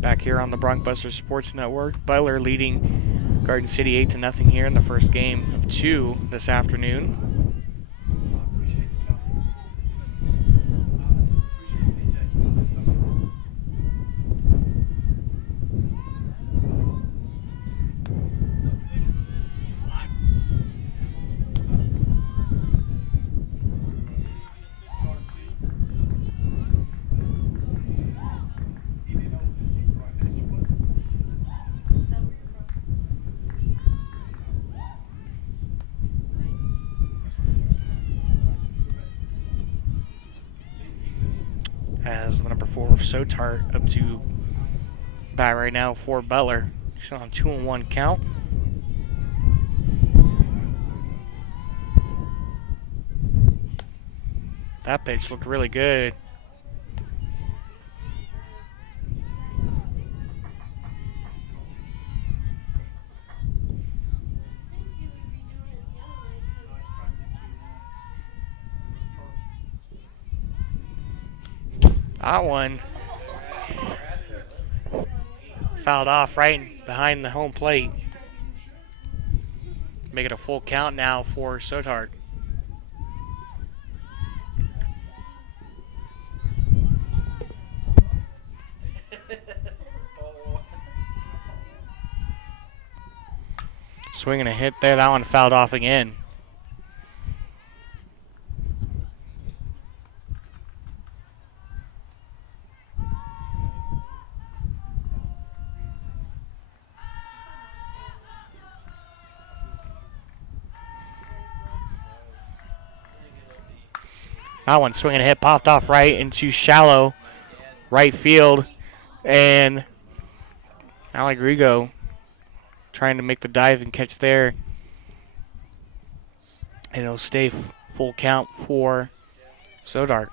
Back here on the Broncbusters Sports Network, Butler leading Garden City 8-0 here in the first game of 2 this afternoon. As the number 4 of Sotart up to bat right now for Butler. She's on 2-1 count. That pitch looked really good. That one fouled off right behind the home plate. Make it a full count now for Sotart. Swinging a hit there. That one fouled off again. That one swinging a hit popped off right into shallow right field. And Allegrigo trying to make the dive and catch there. And it'll stay full count for Sotart.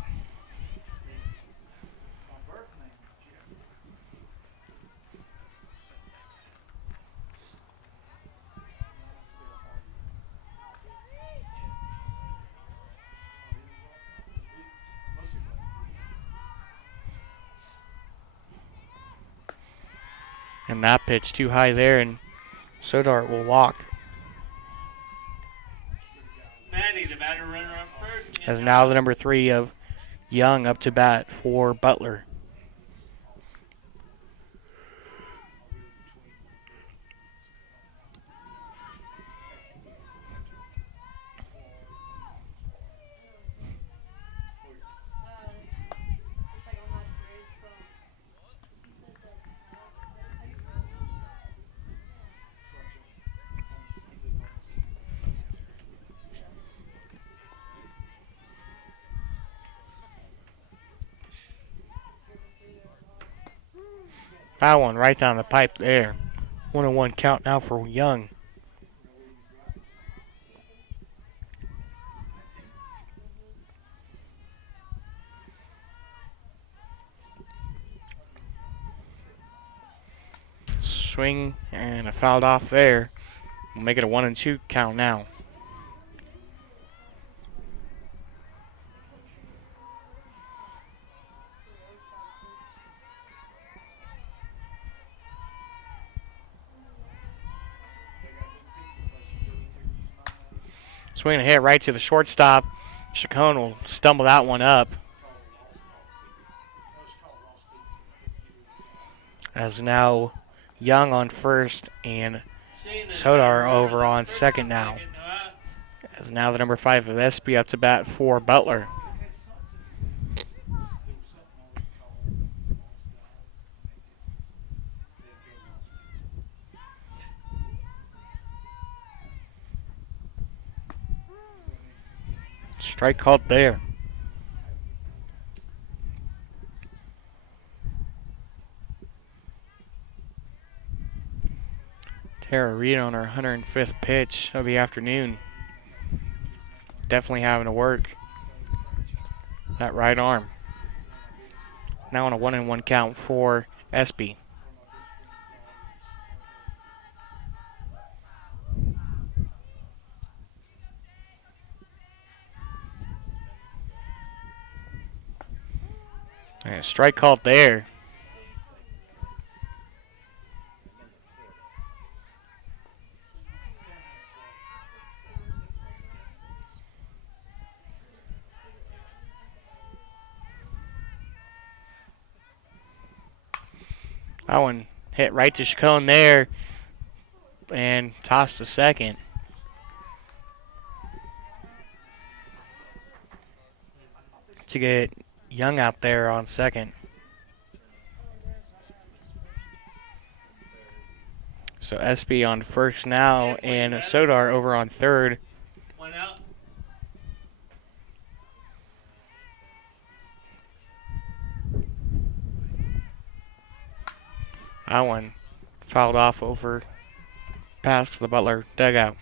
And that pitch too high there, and Sodart will walk. Maddie, the batter runner on first. As now the number 3 of Young up to bat for Butler. That one right down the pipe there. 1-1 count now for Young. Swing and a fouled off there. We'll make it a 1-2 count now. Swing and a hit right to the shortstop. Chacon will stumble that one up. As now Young on first and Sodar over on second now. As now the number 5 of SB up to bat for Butler. Strike called there. Tara Reed on her 105th pitch of the afternoon. Definitely having to work that right arm. Now on a 1-1 count for SB. And a strike called there. That one hit right to Chacon there and tossed to second. To get Young out there on second. So SB on first now and Sodar over on third. One out. That one fouled off over past the Butler dugout.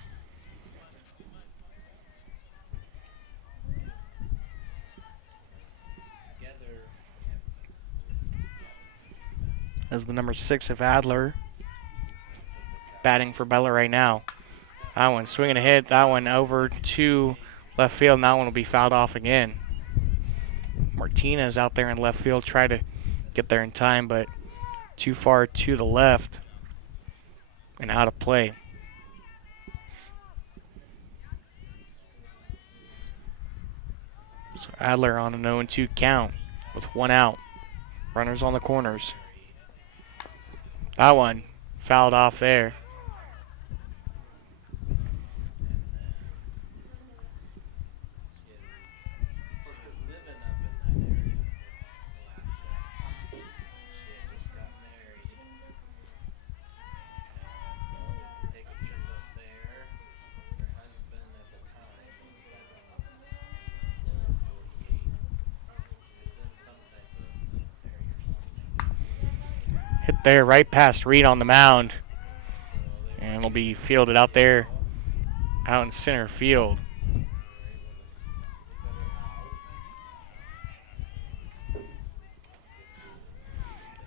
As the number 6 of Adler batting for Butler right now. That one swinging a hit. That one over to left field, and that one will be fouled off again. Martinez out there in left field tried to get there in time, but too far to the left and out of play. So Adler on an 0-2 count with one out. Runners on the corners. That one fouled off there. Hit there right past Reed on the mound. And it'll be fielded out there out in center field.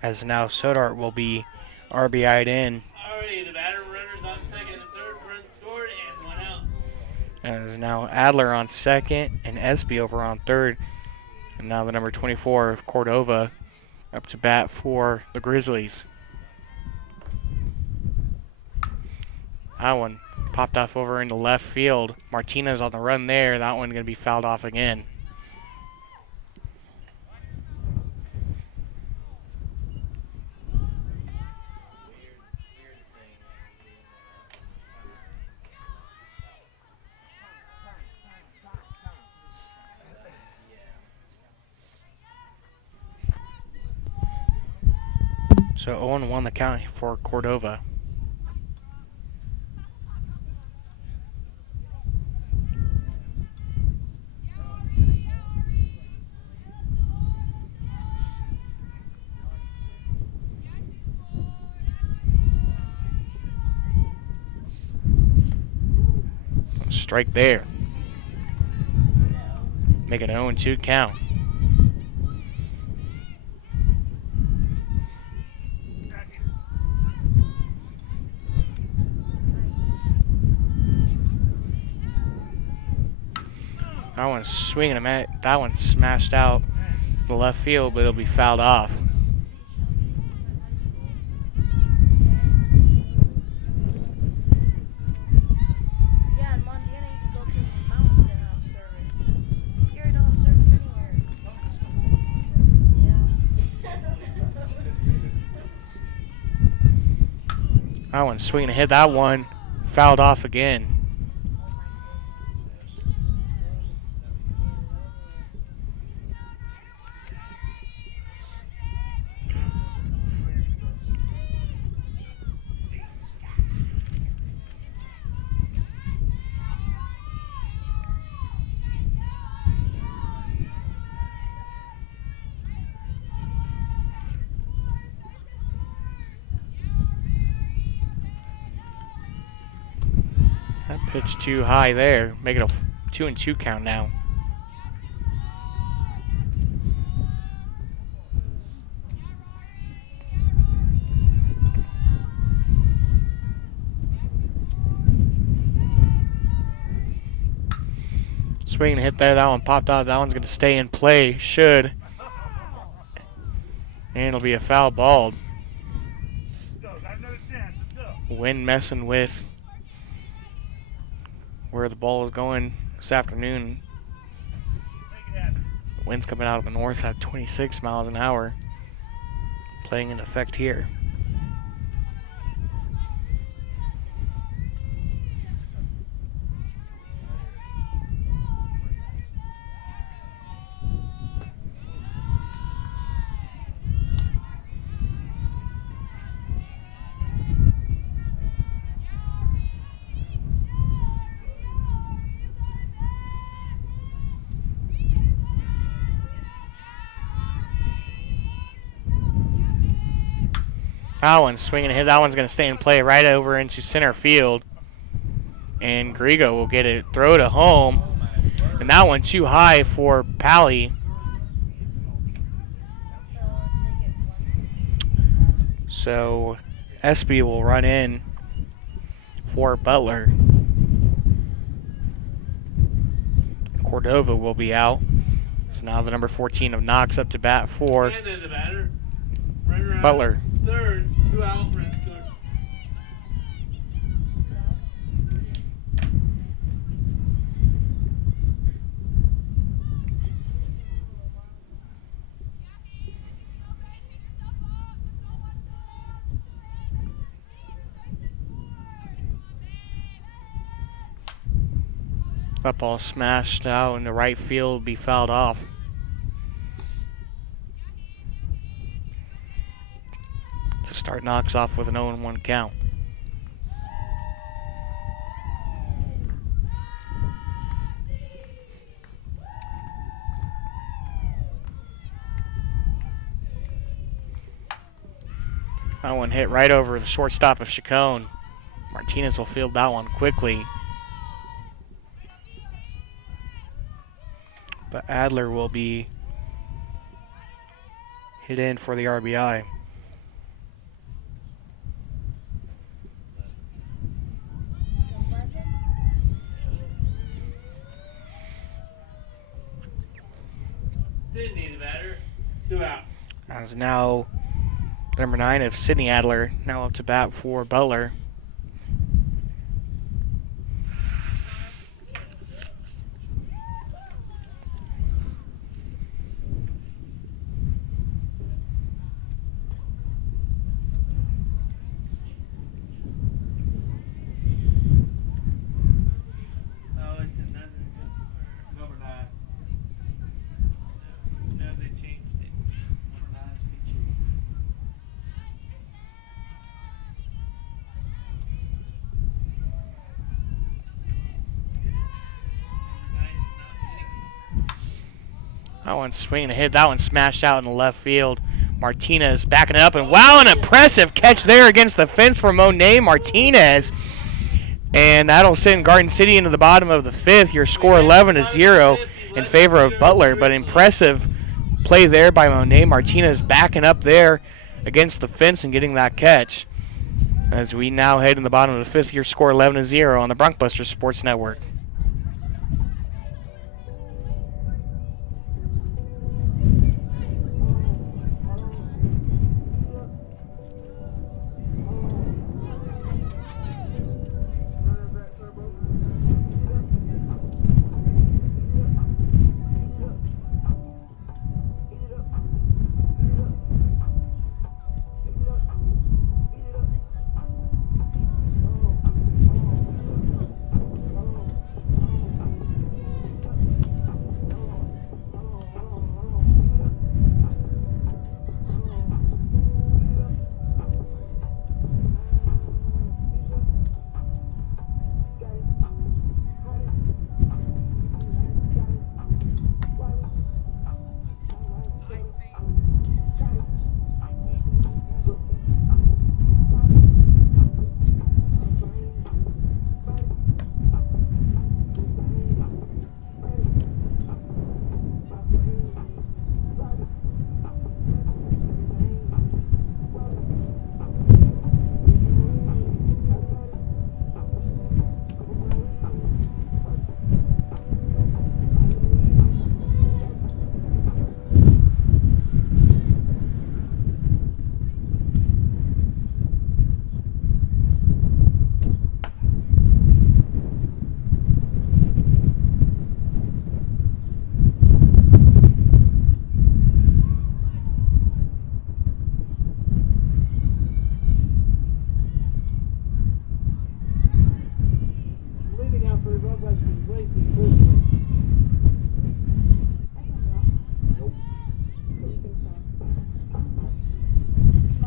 As now Sodart will be RBI'd in. Alrighty, the batter runners on second and third, run scored, and one out. As now Adler on second and SB over on third. And now the number 24 of Cordova up to bat for the Grizzlies. That one popped off over into left field. Martinez on the run there. That one going to be fouled off again. So 0-1 the count for Cordova. Strike there. Make it 0-2 count. That one's swinging him at. That one's smashed out the left field, but it'll be fouled off. Yeah, in Montana you can go to the mountains and have service. Here you don't have service anywhere. Yeah. That one's swinging to hit. That one fouled off again. That pitch too high there. Make it a 2-2 count now. Swing and hit there. That one popped out. That one's going to stay in play. Should. And it'll be a foul ball. Wind messing with where the ball is going this afternoon. The wind's coming out of the north at 26 miles an hour, playing in effect here. That one's swinging a hit. That one's going to stay in play right over into center field. And Grigo will get it, throw to home. And that one too high for Pally. So Espy will run in for Butler. Cordova will be out. So now the number 14 of Knox up to bat for And then the batter. Runner out. Butler. Third, 2 out, red score. That ball smashed out in the right field, be fouled off. To start Knox off with an 0-1 count. That one hit right over the shortstop of Chacon. Martinez will field that one quickly. But Adler will be hit in for the RBI. Sydney, the batter. 2 out. As now number 9 of Sydney Adler now up to bat for Butler. That one swinging a hit. That one smashed out in the left field. Martinez backing it up, and wow, an impressive catch there against the fence for Monet Martinez. And that'll send Garden City into the bottom of the fifth. Your score 11-0 in favor of Butler, but impressive play there by Monet Martinez backing up there against the fence and getting that catch. As we now head in the bottom of the fifth, your score 11-0 on the Bronkbusters Sports Network.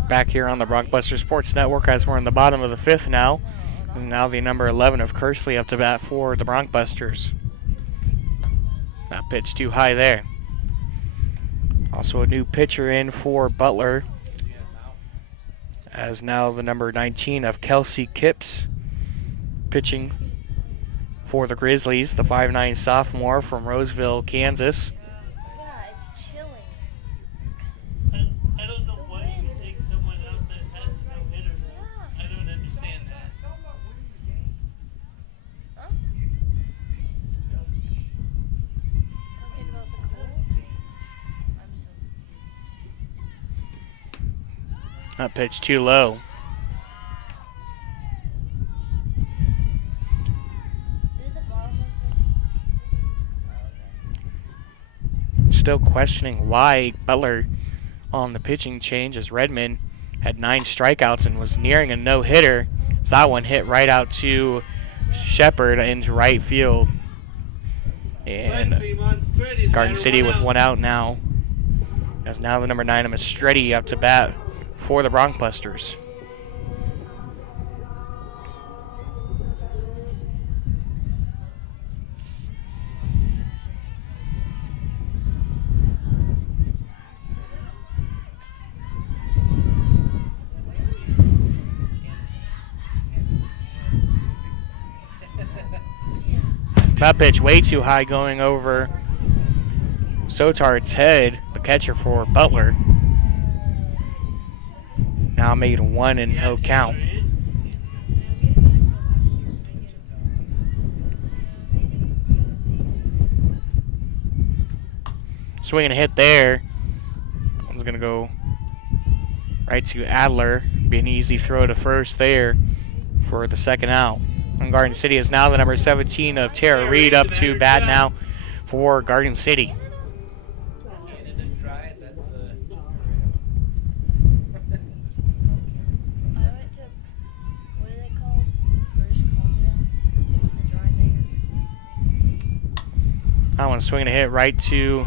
Back here on the Bronkbuster Sports Network as we're in the bottom of the fifth now. And now the number 11 of Kersley up to bat for the Bronkbusters. That pitch too high there. Also a new pitcher in for Butler, as now the number 19 of Kelsey Kipps pitching for the Grizzlies, the 5'9" sophomore from Roseville, Kansas. Yeah, it's chilling. I don't know why you take someone out that has no hitter. Yeah. I don't understand that. Huh? Talking about the cold? I'm so confused. That pitch too low. Is it the bottom of Still questioning why Butler on the pitching change, as Redmond had 9 strikeouts and was nearing a no-hitter. So that one hit right out to Shepard into right field. And Garden City with one out now. As now the number 9 of Mastretti up to bat for the Bronkbusters. That pitch way too high, going over Sotard's head, the catcher for Butler. Now made 1 and no count. Swing and a hit there. One's going to go right to Adler. Be an easy throw to first there for the second out. And Garden City is now the number 17 of Tara Reed up to bat now for Garden City. That one swinging a hit right to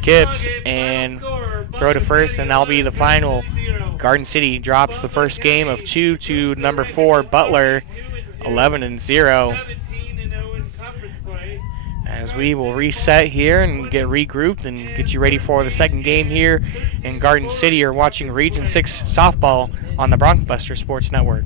Kipps and throw to first, and that'll be the final. Garden City drops the first game of 2 to number 4 Butler, 11-0. as we will reset here and get regrouped and get you ready for the second game here in Garden City. You're watching Region 6 softball on the Bronc Buster Sports Network.